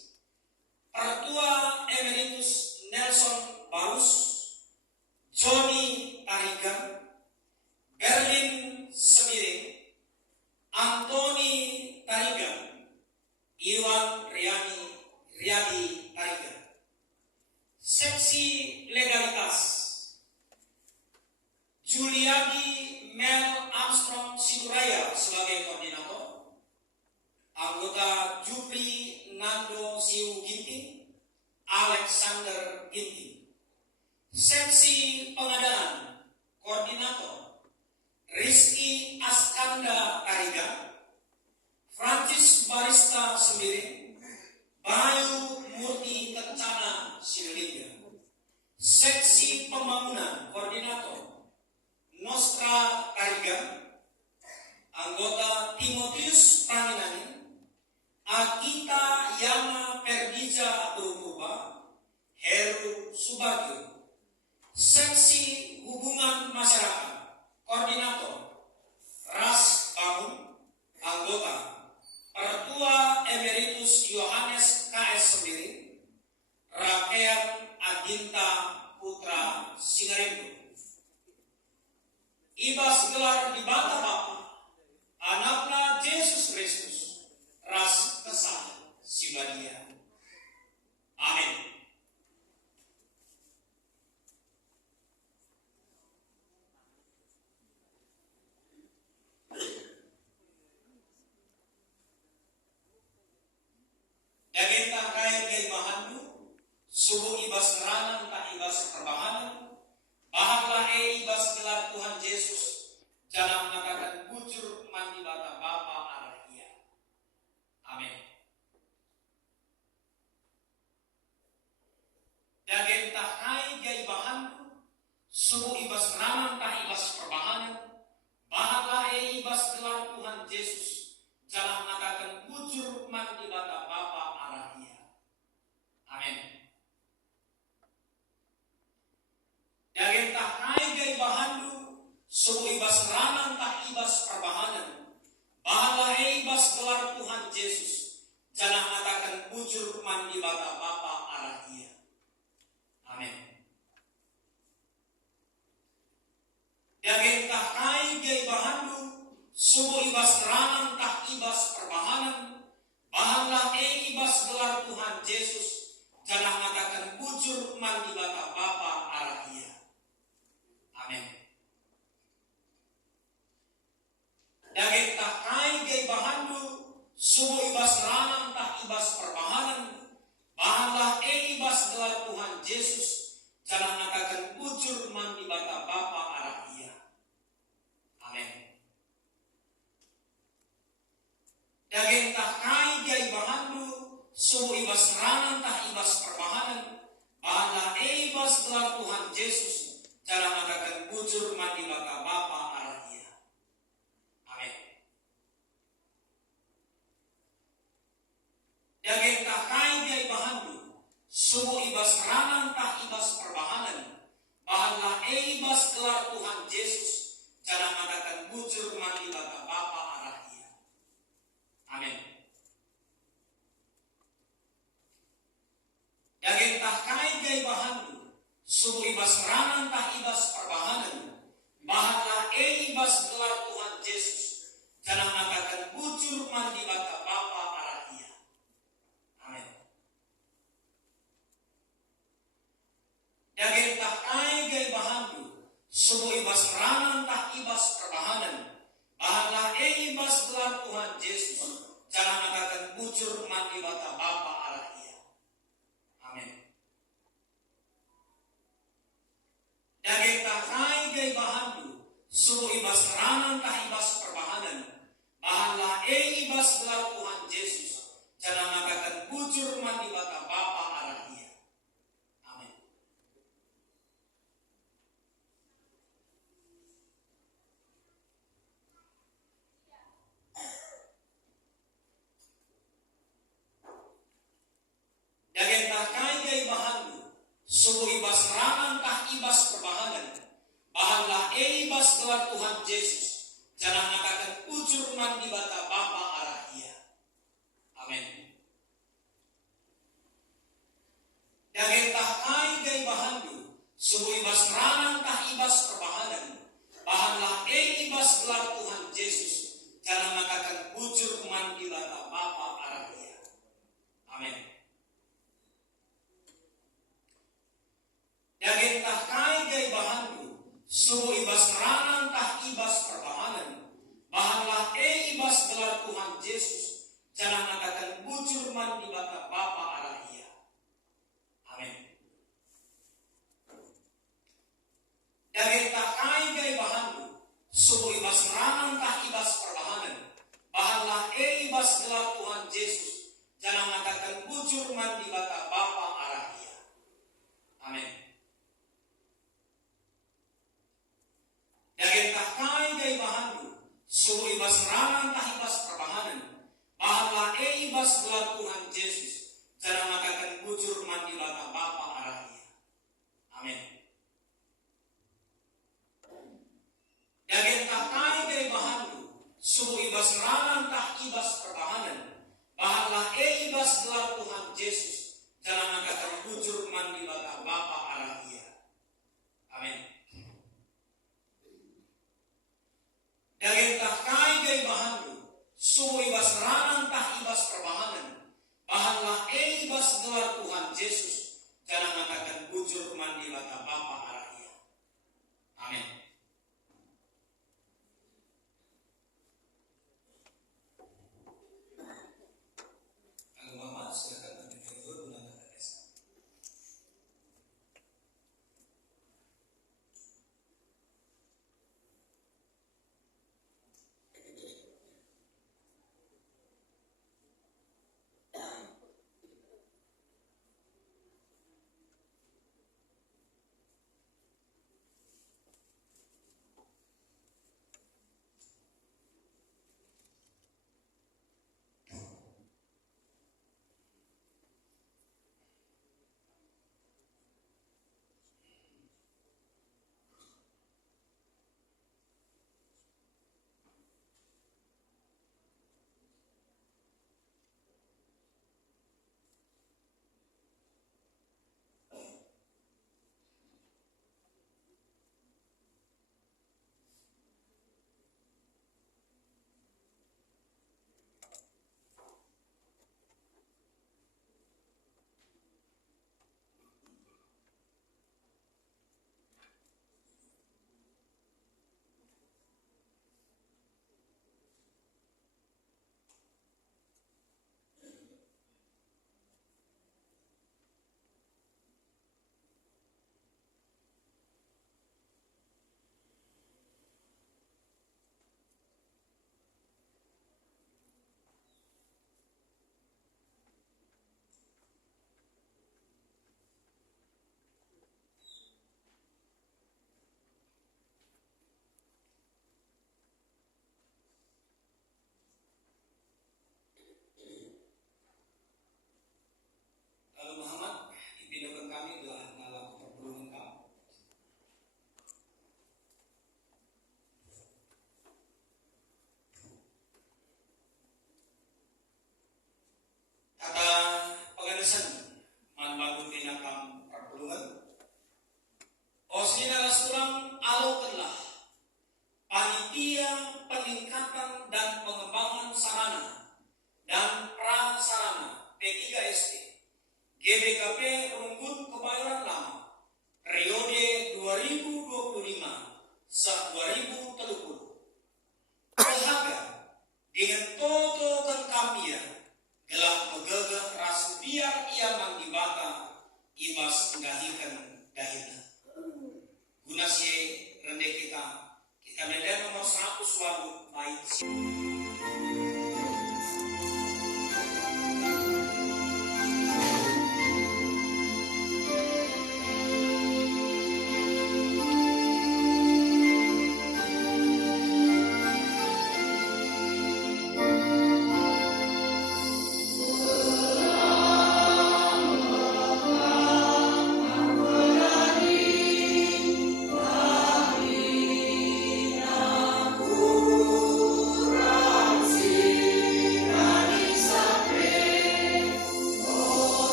Pertua Emeritus Nelson Barus, Joni Tarigan, Berlin Semiring, Antoni Tarigan, Iwan Riyadi Tarigan. Seksi Legalitas Juliadi Mel Armstrong Siduraya sebagai koordinator. Anggota Jupri Nando Siu Ginting, Alexander Ginting. Seksi Pengadaan Koordinator Rizky Askanda Tarigan, Francis Barista Semiring, Bayu Murti Kencana Sinulinga. Seksi Pembangunan Koordinator Nostra Tarigan. Anggota Timotius Praninani, Akita Yana Perdija Abdurupurba, Heru Subagio. Seksi Hubungan Masyarakat Koordinator Ras Bangun. Anggota Pertua Emeritus Yohanes KS Semiring, Rakean Adinta Putra Singarimbu. Ibas gelar dibantah Bapak Anakna Yesus Kristus, ras kesah sibadia. Amin. Daging tangkai gay bahandu, subuh ibas nerangan tak ibas perbahanan, bahaglah ibas gelar Tuhan Yesus, jangan mengatakan bujur mandi bata Bapa Allah ia. Amin. Daging takai gay bahandu, subuh ibas nerangan tak ibas perbahanan, bahaglah ibas gelar Tuhan Yesus, jangan mengatakan bujur mandi bata Bapa Allah ia. Amin. Daging takai gay bahandu, subuh ibas nerangan tak ibas perbahanan, bahaglah ibas gelar Tuhan Yesus, jangan mengatakan bujur mandi bata Bapa Allah ia. Amin. Daging takai gay bahandu, subuh ibas nerangan tak ibas perbahanan, bahaglah ibas gelar Tuhan Yesus, jangan mengatakan bujur mandi bata Bapa Allah ia. Amin. Daging takai gay bahandu, subuh ibas nerangan tak ibas perbahanan, bahaglah ibas gelar Tuhan Yesus, jangan mengatakan bujur mandi bata Bapa Allah ia. Amin. Daging takai gay bahandu, subuh ibas nerangan tak ibas perbahanan, bahaglah ibas gelar Tuhan Yesus, jangan mengatakan bujur mandi bata Bapa Allah ia. Amin. subuh ibas ranang tah ibas perbahanan, bahanlah ibas gelar Tuhan Yesus, jangan mengatakan bujur mandi bata Bapa arah ia. Amin. Yagen tah kai gai bahandu, subuh ibas ranang tah ibas perbahanan, bahanlah ibas gelar Tuhan Yesus, jangan mengatakan bujur mandi bata Bapa arah ia. Amin. Yagen tah kai gai bahandu, subuh ibas ranang tah ibas perbahanan, bahanlah ibas gelar Tuhan Yesus, jangan mengatakan bujur mandi bata Bapa arah ia. Amin. Yagen tah kai gai bahandu, subuh ibas ranang tah ibas perbahanan, bahanlah ibas gelar Tuhan Yesus, jangan mengatakan bujur mandi bata Bapa arah ia. Amin. Yagen tah kai gai bahandu, subuh ibas ranang tah ibas perbahanan, bahanlah ibas gelar Tuhan Yesus, jangan mengatakan bujur mandi bata Bapa arah ia. Amin. Yagen tah kai gai bahandu, subuh ibas ranang tah ibas perbahanan, bahanlah ibas gelar Tuhan Yesus, jangan mengatakan bujur mandi bata Bapa arah ia. Amin. Yagen tah kai gai bahandu, subuh ibas ranang tah ibas perbahanan, bahanlah ibas gelar Tuhan Yesus, jangan mengatakan bujur mandi bata Bapa arah ia. Amin. Yagen tah kai gai bahandu, subuh ibas ranang tah ibas perbahanan, bahanlah ibas gelar Tuhan Yesus, jangan mengatakan bujur mandi bata Bapa arah ia. Amin. Yagen tah kai gai bahandu, subuh ibas ranang tah ibas perbahanan, bahanlah ibas gelar Tuhan Yesus, jangan mengatakan bujur mandi bata Bapa arah ia. Amin. Yagen tah kai gai bahandu, subuh ibas ranang tah ibas perbahanan, bahanlah ibas gelar Tuhan Yesus, jangan mengatakan bujur mandi bata Bapa arah ia. Amin. Yagen tah kai gai bahandu, subuh ibas ranang tah ibas perbahanan, GBKP Rungkut Kebayoran Lama periode 2025-2030 Pelhaga dengan toto kan kampia gelap megegeh ras biar ia manggibata ibas gahikan gahina guna si rende kita mendan nomor 100 wagu baik.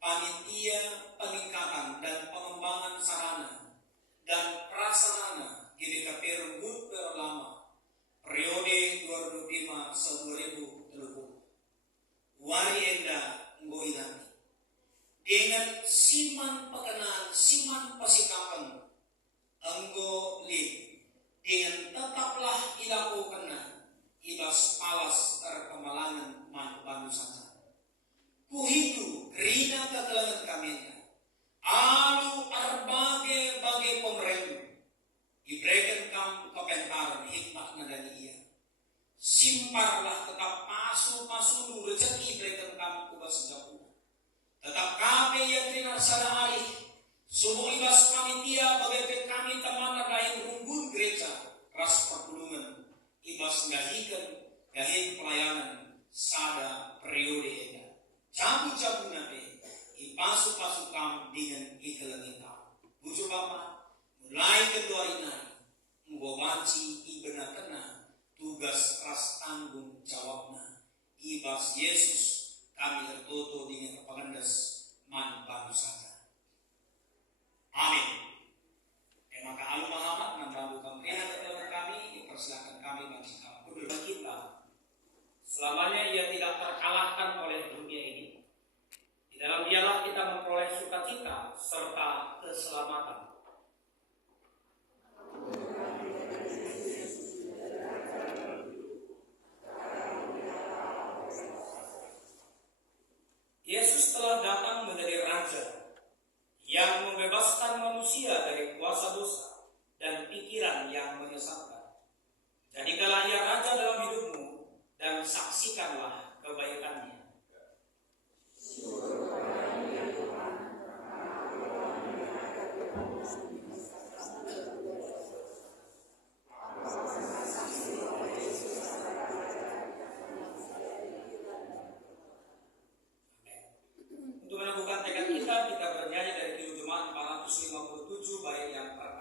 Panitia peningkatan dan pengembangan sarana dan prasarana GBKP Rungkut Kebayoran Lama periode 2025-2030 wari enda nggoinani dengan siman pekenaan siman pasikapan enggo lid dengan tetaplah ilakukan ibas palas kemalangan manfaat saja kuhidu gerina kegelangan kami alu arbage bagi pemerintah diberikan kam kepentaran hikmahnya dari ia simparlah tetap pasu rezeki berikan kam kubas jauh tetap kami yang terinar sada alih subuh ibas panitia bagi kami teman dahin rumbun gereja ras perpulungan ibas gahin pelayanan sada periode ini cabu-cabu nabe ipasu-pasu kam dengan ikelengin kam bujuk Bapak mulai kedua ini menggomanci ibena kena tugas ras tanggung jawabna ibas Yesus kami tertutup dengan kepengendes man bantu saja amin maka alu Muhammad membantu kami persilakan kami menjikam kedua kita selamanya ia tidak terkalahkan oleh dunia ini. Di dalam dialah kita memperoleh sukacita serta keselamatan. Yesus telah datang menjadi Raja yang membebaskan manusia dari kuasa dosa dan pikiran yang menyesatkan. Jadikanlah ia Raja dalam hidupmu dan saksikanlah kebaikannya. Untuk meneguhkan tekad kita bernyanyi dari Kidung Jemaat 457 bait yang pertama.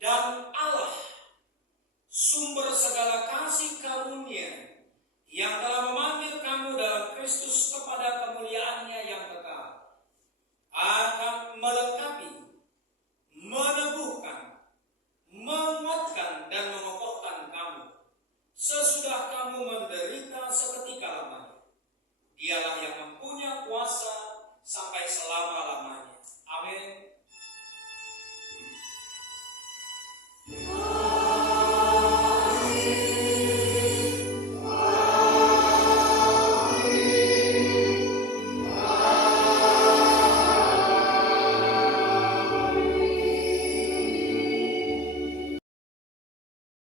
dan Allah